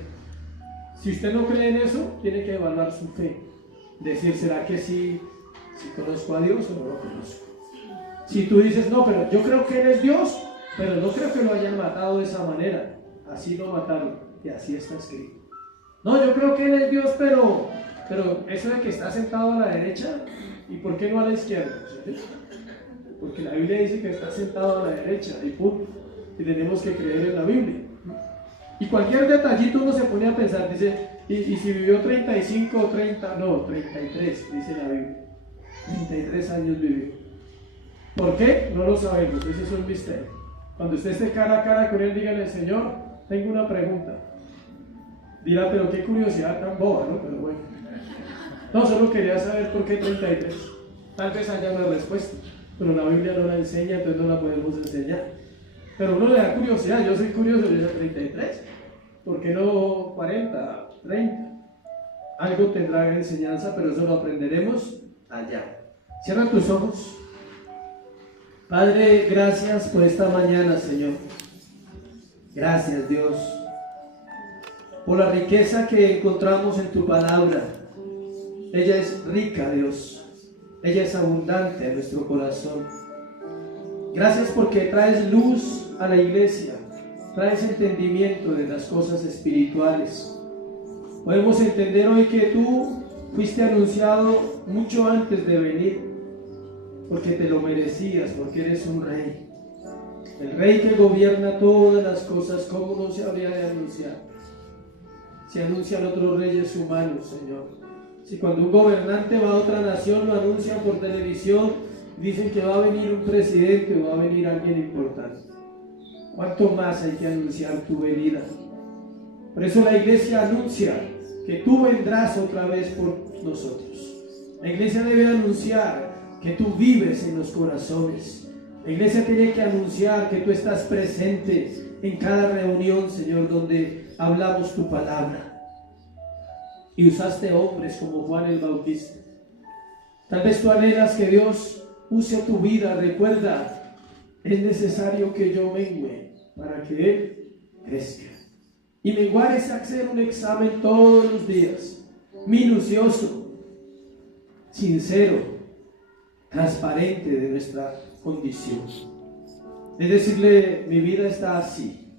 Si usted no cree en eso, tiene que evaluar su fe. Decir, ¿será que sí conozco a Dios o no lo conozco? Si tú dices, no, pero yo creo que Él es Dios, pero no creo que lo hayan matado de esa manera. Así lo mataron. Y así está escrito. No, yo creo que Él es Dios, pero eso de que está sentado a la derecha, ¿y por qué no a la izquierda? ¿Sí? Porque la Biblia dice que está sentado a la derecha, y punto. Y tenemos que creer en la Biblia. Y cualquier detallito uno se pone a pensar, dice, y si vivió 35 o 30, no, 33, dice la Biblia. 33 años vivió. ¿Por qué? No lo sabemos, ese es un misterio. Cuando usted esté cara a cara con Él, dígale: Señor, tengo una pregunta. Dirá, pero qué curiosidad tan boba, ¿no? Pero bueno. No, solo quería saber por qué 33. Tal vez haya una respuesta, pero la Biblia no la enseña, entonces no la podemos enseñar. Pero uno le da curiosidad, yo soy curioso de 33. ¿Por qué no 40, 30? Algo tendrá de enseñanza, pero eso lo aprenderemos allá. Cierra tus ojos. Padre, gracias por esta mañana, Señor. Gracias, Dios, por la riqueza que encontramos en tu palabra. Ella es rica, Dios. Ella es abundante en nuestro corazón. Gracias porque traes luz a la iglesia, traes entendimiento de las cosas espirituales. Podemos entender hoy que tú fuiste anunciado mucho antes de venir, porque te lo merecías, porque eres un rey. El rey que gobierna todas las cosas, ¿cómo no se habría de anunciar? Se anuncian otros reyes humanos, Señor. Si cuando un gobernante va a otra nación lo anuncian por televisión, dicen que va a venir un presidente o va a venir alguien importante, ¿cuánto más hay que anunciar tu venida? Por eso la iglesia anuncia que tú vendrás otra vez por nosotros. La iglesia debe anunciar que tú vives en los corazones. La iglesia tiene que anunciar que tú estás presente en cada reunión, Señor, donde hablamos tu palabra. Y usaste hombres como Juan el Bautista. Tal vez tú anhelas que Dios use tu vida. Recuerda, es necesario que yo mengue para que Él crezca. Y menguar es hacer un examen todos los días, minucioso, sincero, transparente de nuestra condición. Es decirle, mi vida está así.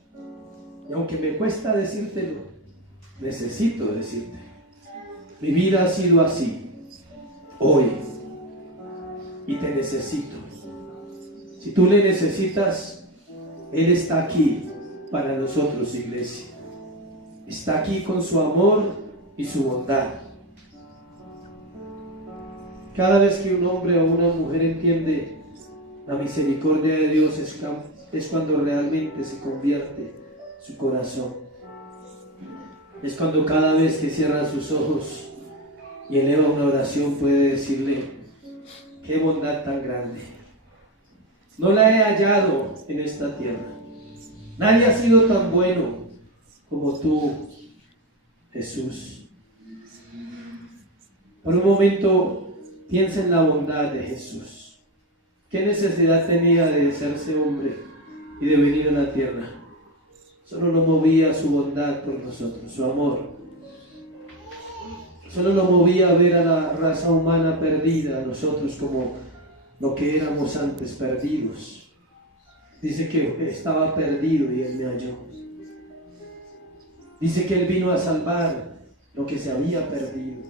Y aunque me cuesta decírtelo, necesito decirte. Mi vida ha sido así, hoy, y te necesito. Si tú le necesitas, Él está aquí para nosotros, iglesia. está aquí con su amor y su bondad. Cada vez que un hombre o una mujer entiende la misericordia de Dios es cuando realmente se convierte su corazón. Es cuando cada vez que cierra sus ojos y eleva una oración puede decirle: qué bondad tan grande. No la he hallado en esta tierra. Nadie ha sido tan bueno como tú, Jesús. Por un momento piensa en la bondad de Jesús. ¿Qué necesidad tenía de hacerse hombre y de venir a la tierra? Solo lo movía su bondad por nosotros, su amor. Solo lo movía a ver a la raza humana perdida, a nosotros como lo que éramos antes, perdidos. Dice que estaba perdido y Él me halló. Dice que Él vino a salvar lo que se había perdido.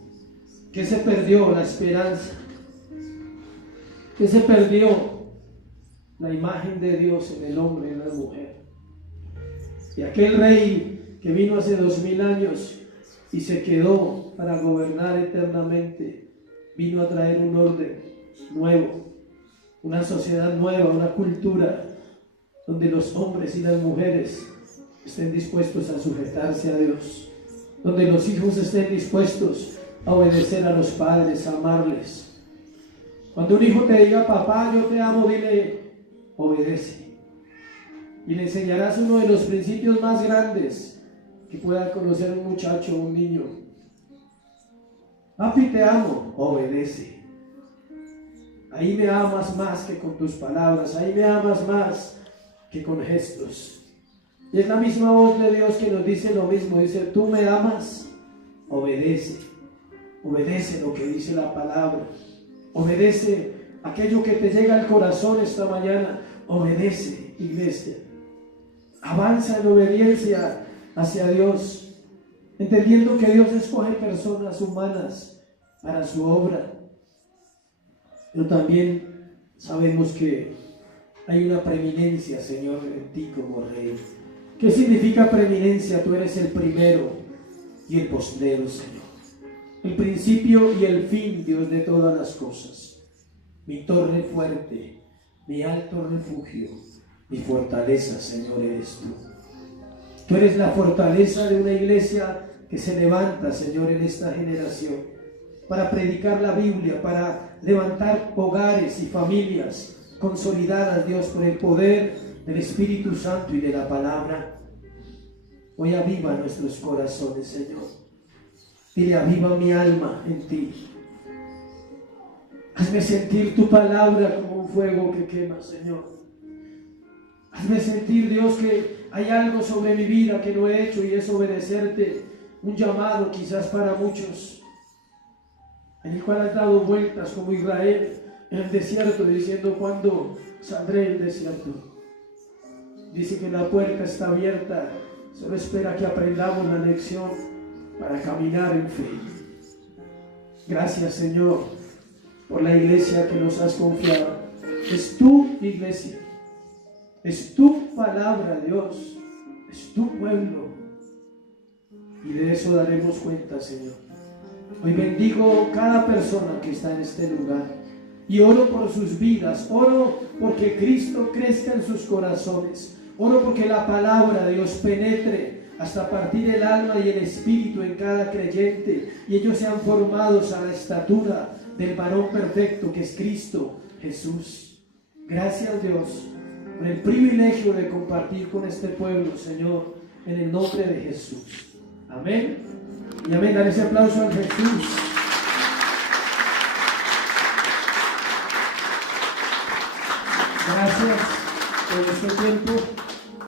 ¿Qué se perdió? La esperanza. ¿Qué se perdió? La imagen de Dios en el hombre y en la mujer. Y aquel rey que vino hace 2000 años y se quedó para gobernar eternamente, vino a traer un orden nuevo, una sociedad nueva, una cultura donde los hombres y las mujeres estén dispuestos a sujetarse a Dios, donde los hijos estén dispuestos a obedecer a los padres, a amarles. Cuando un hijo te diga: papá, yo te amo, dile: obedece. Y le enseñarás uno de los principios más grandes que pueda conocer un muchacho o un niño. Papi, te amo, obedece. Ahí me amas más que con tus palabras, ahí me amas más que con gestos. Y es la misma voz de Dios que nos dice lo mismo. Dice: tú me amas, obedece. Obedece lo que dice la palabra. Obedece aquello que te llega al corazón esta mañana. Obedece, iglesia. Avanza en obediencia hacia Dios, entendiendo que Dios escoge personas humanas para su obra. Pero también sabemos que hay una preeminencia, Señor, en ti como Rey. ¿Qué significa preeminencia? Tú eres el primero y el postrero, Señor. El principio y el fin, Dios de todas las cosas. Mi torre fuerte, mi alto refugio, mi fortaleza, Señor, eres tú. Tú eres la fortaleza de una iglesia que se levanta, Señor, en esta generación para predicar la Biblia, para levantar hogares y familias consolidadas, Dios, por el poder del Espíritu Santo y de la palabra. Hoy aviva nuestros corazones, Señor. Dile: aviva mi alma en ti. Hazme sentir tu palabra como un fuego que quema, Señor. Hazme sentir, Dios, que hay algo sobre mi vida que no he hecho, y es obedecerte. Un llamado quizás para muchos, en el cual has dado vueltas como Israel en el desierto, diciendo: ¿cuándo saldré del desierto? Dice que la puerta está abierta, solo espera que aprendamos la lección para caminar en fe. Gracias, Señor, por la iglesia que nos has confiado. Es tu iglesia, es tu palabra, Dios, es tu pueblo, y de eso daremos cuenta, Señor. Hoy bendigo cada persona que está en este lugar y oro por sus vidas, oro porque Cristo crezca en sus corazones, oro porque la palabra de Dios penetre hasta partir el alma y el espíritu en cada creyente, y ellos sean formados a la estatura del varón perfecto que es Cristo Jesús. Gracias, Dios, por el privilegio de compartir con este pueblo, Señor, en el nombre de Jesús. Amén y amén. Dale ese aplauso a Jesús. Gracias por este tiempo.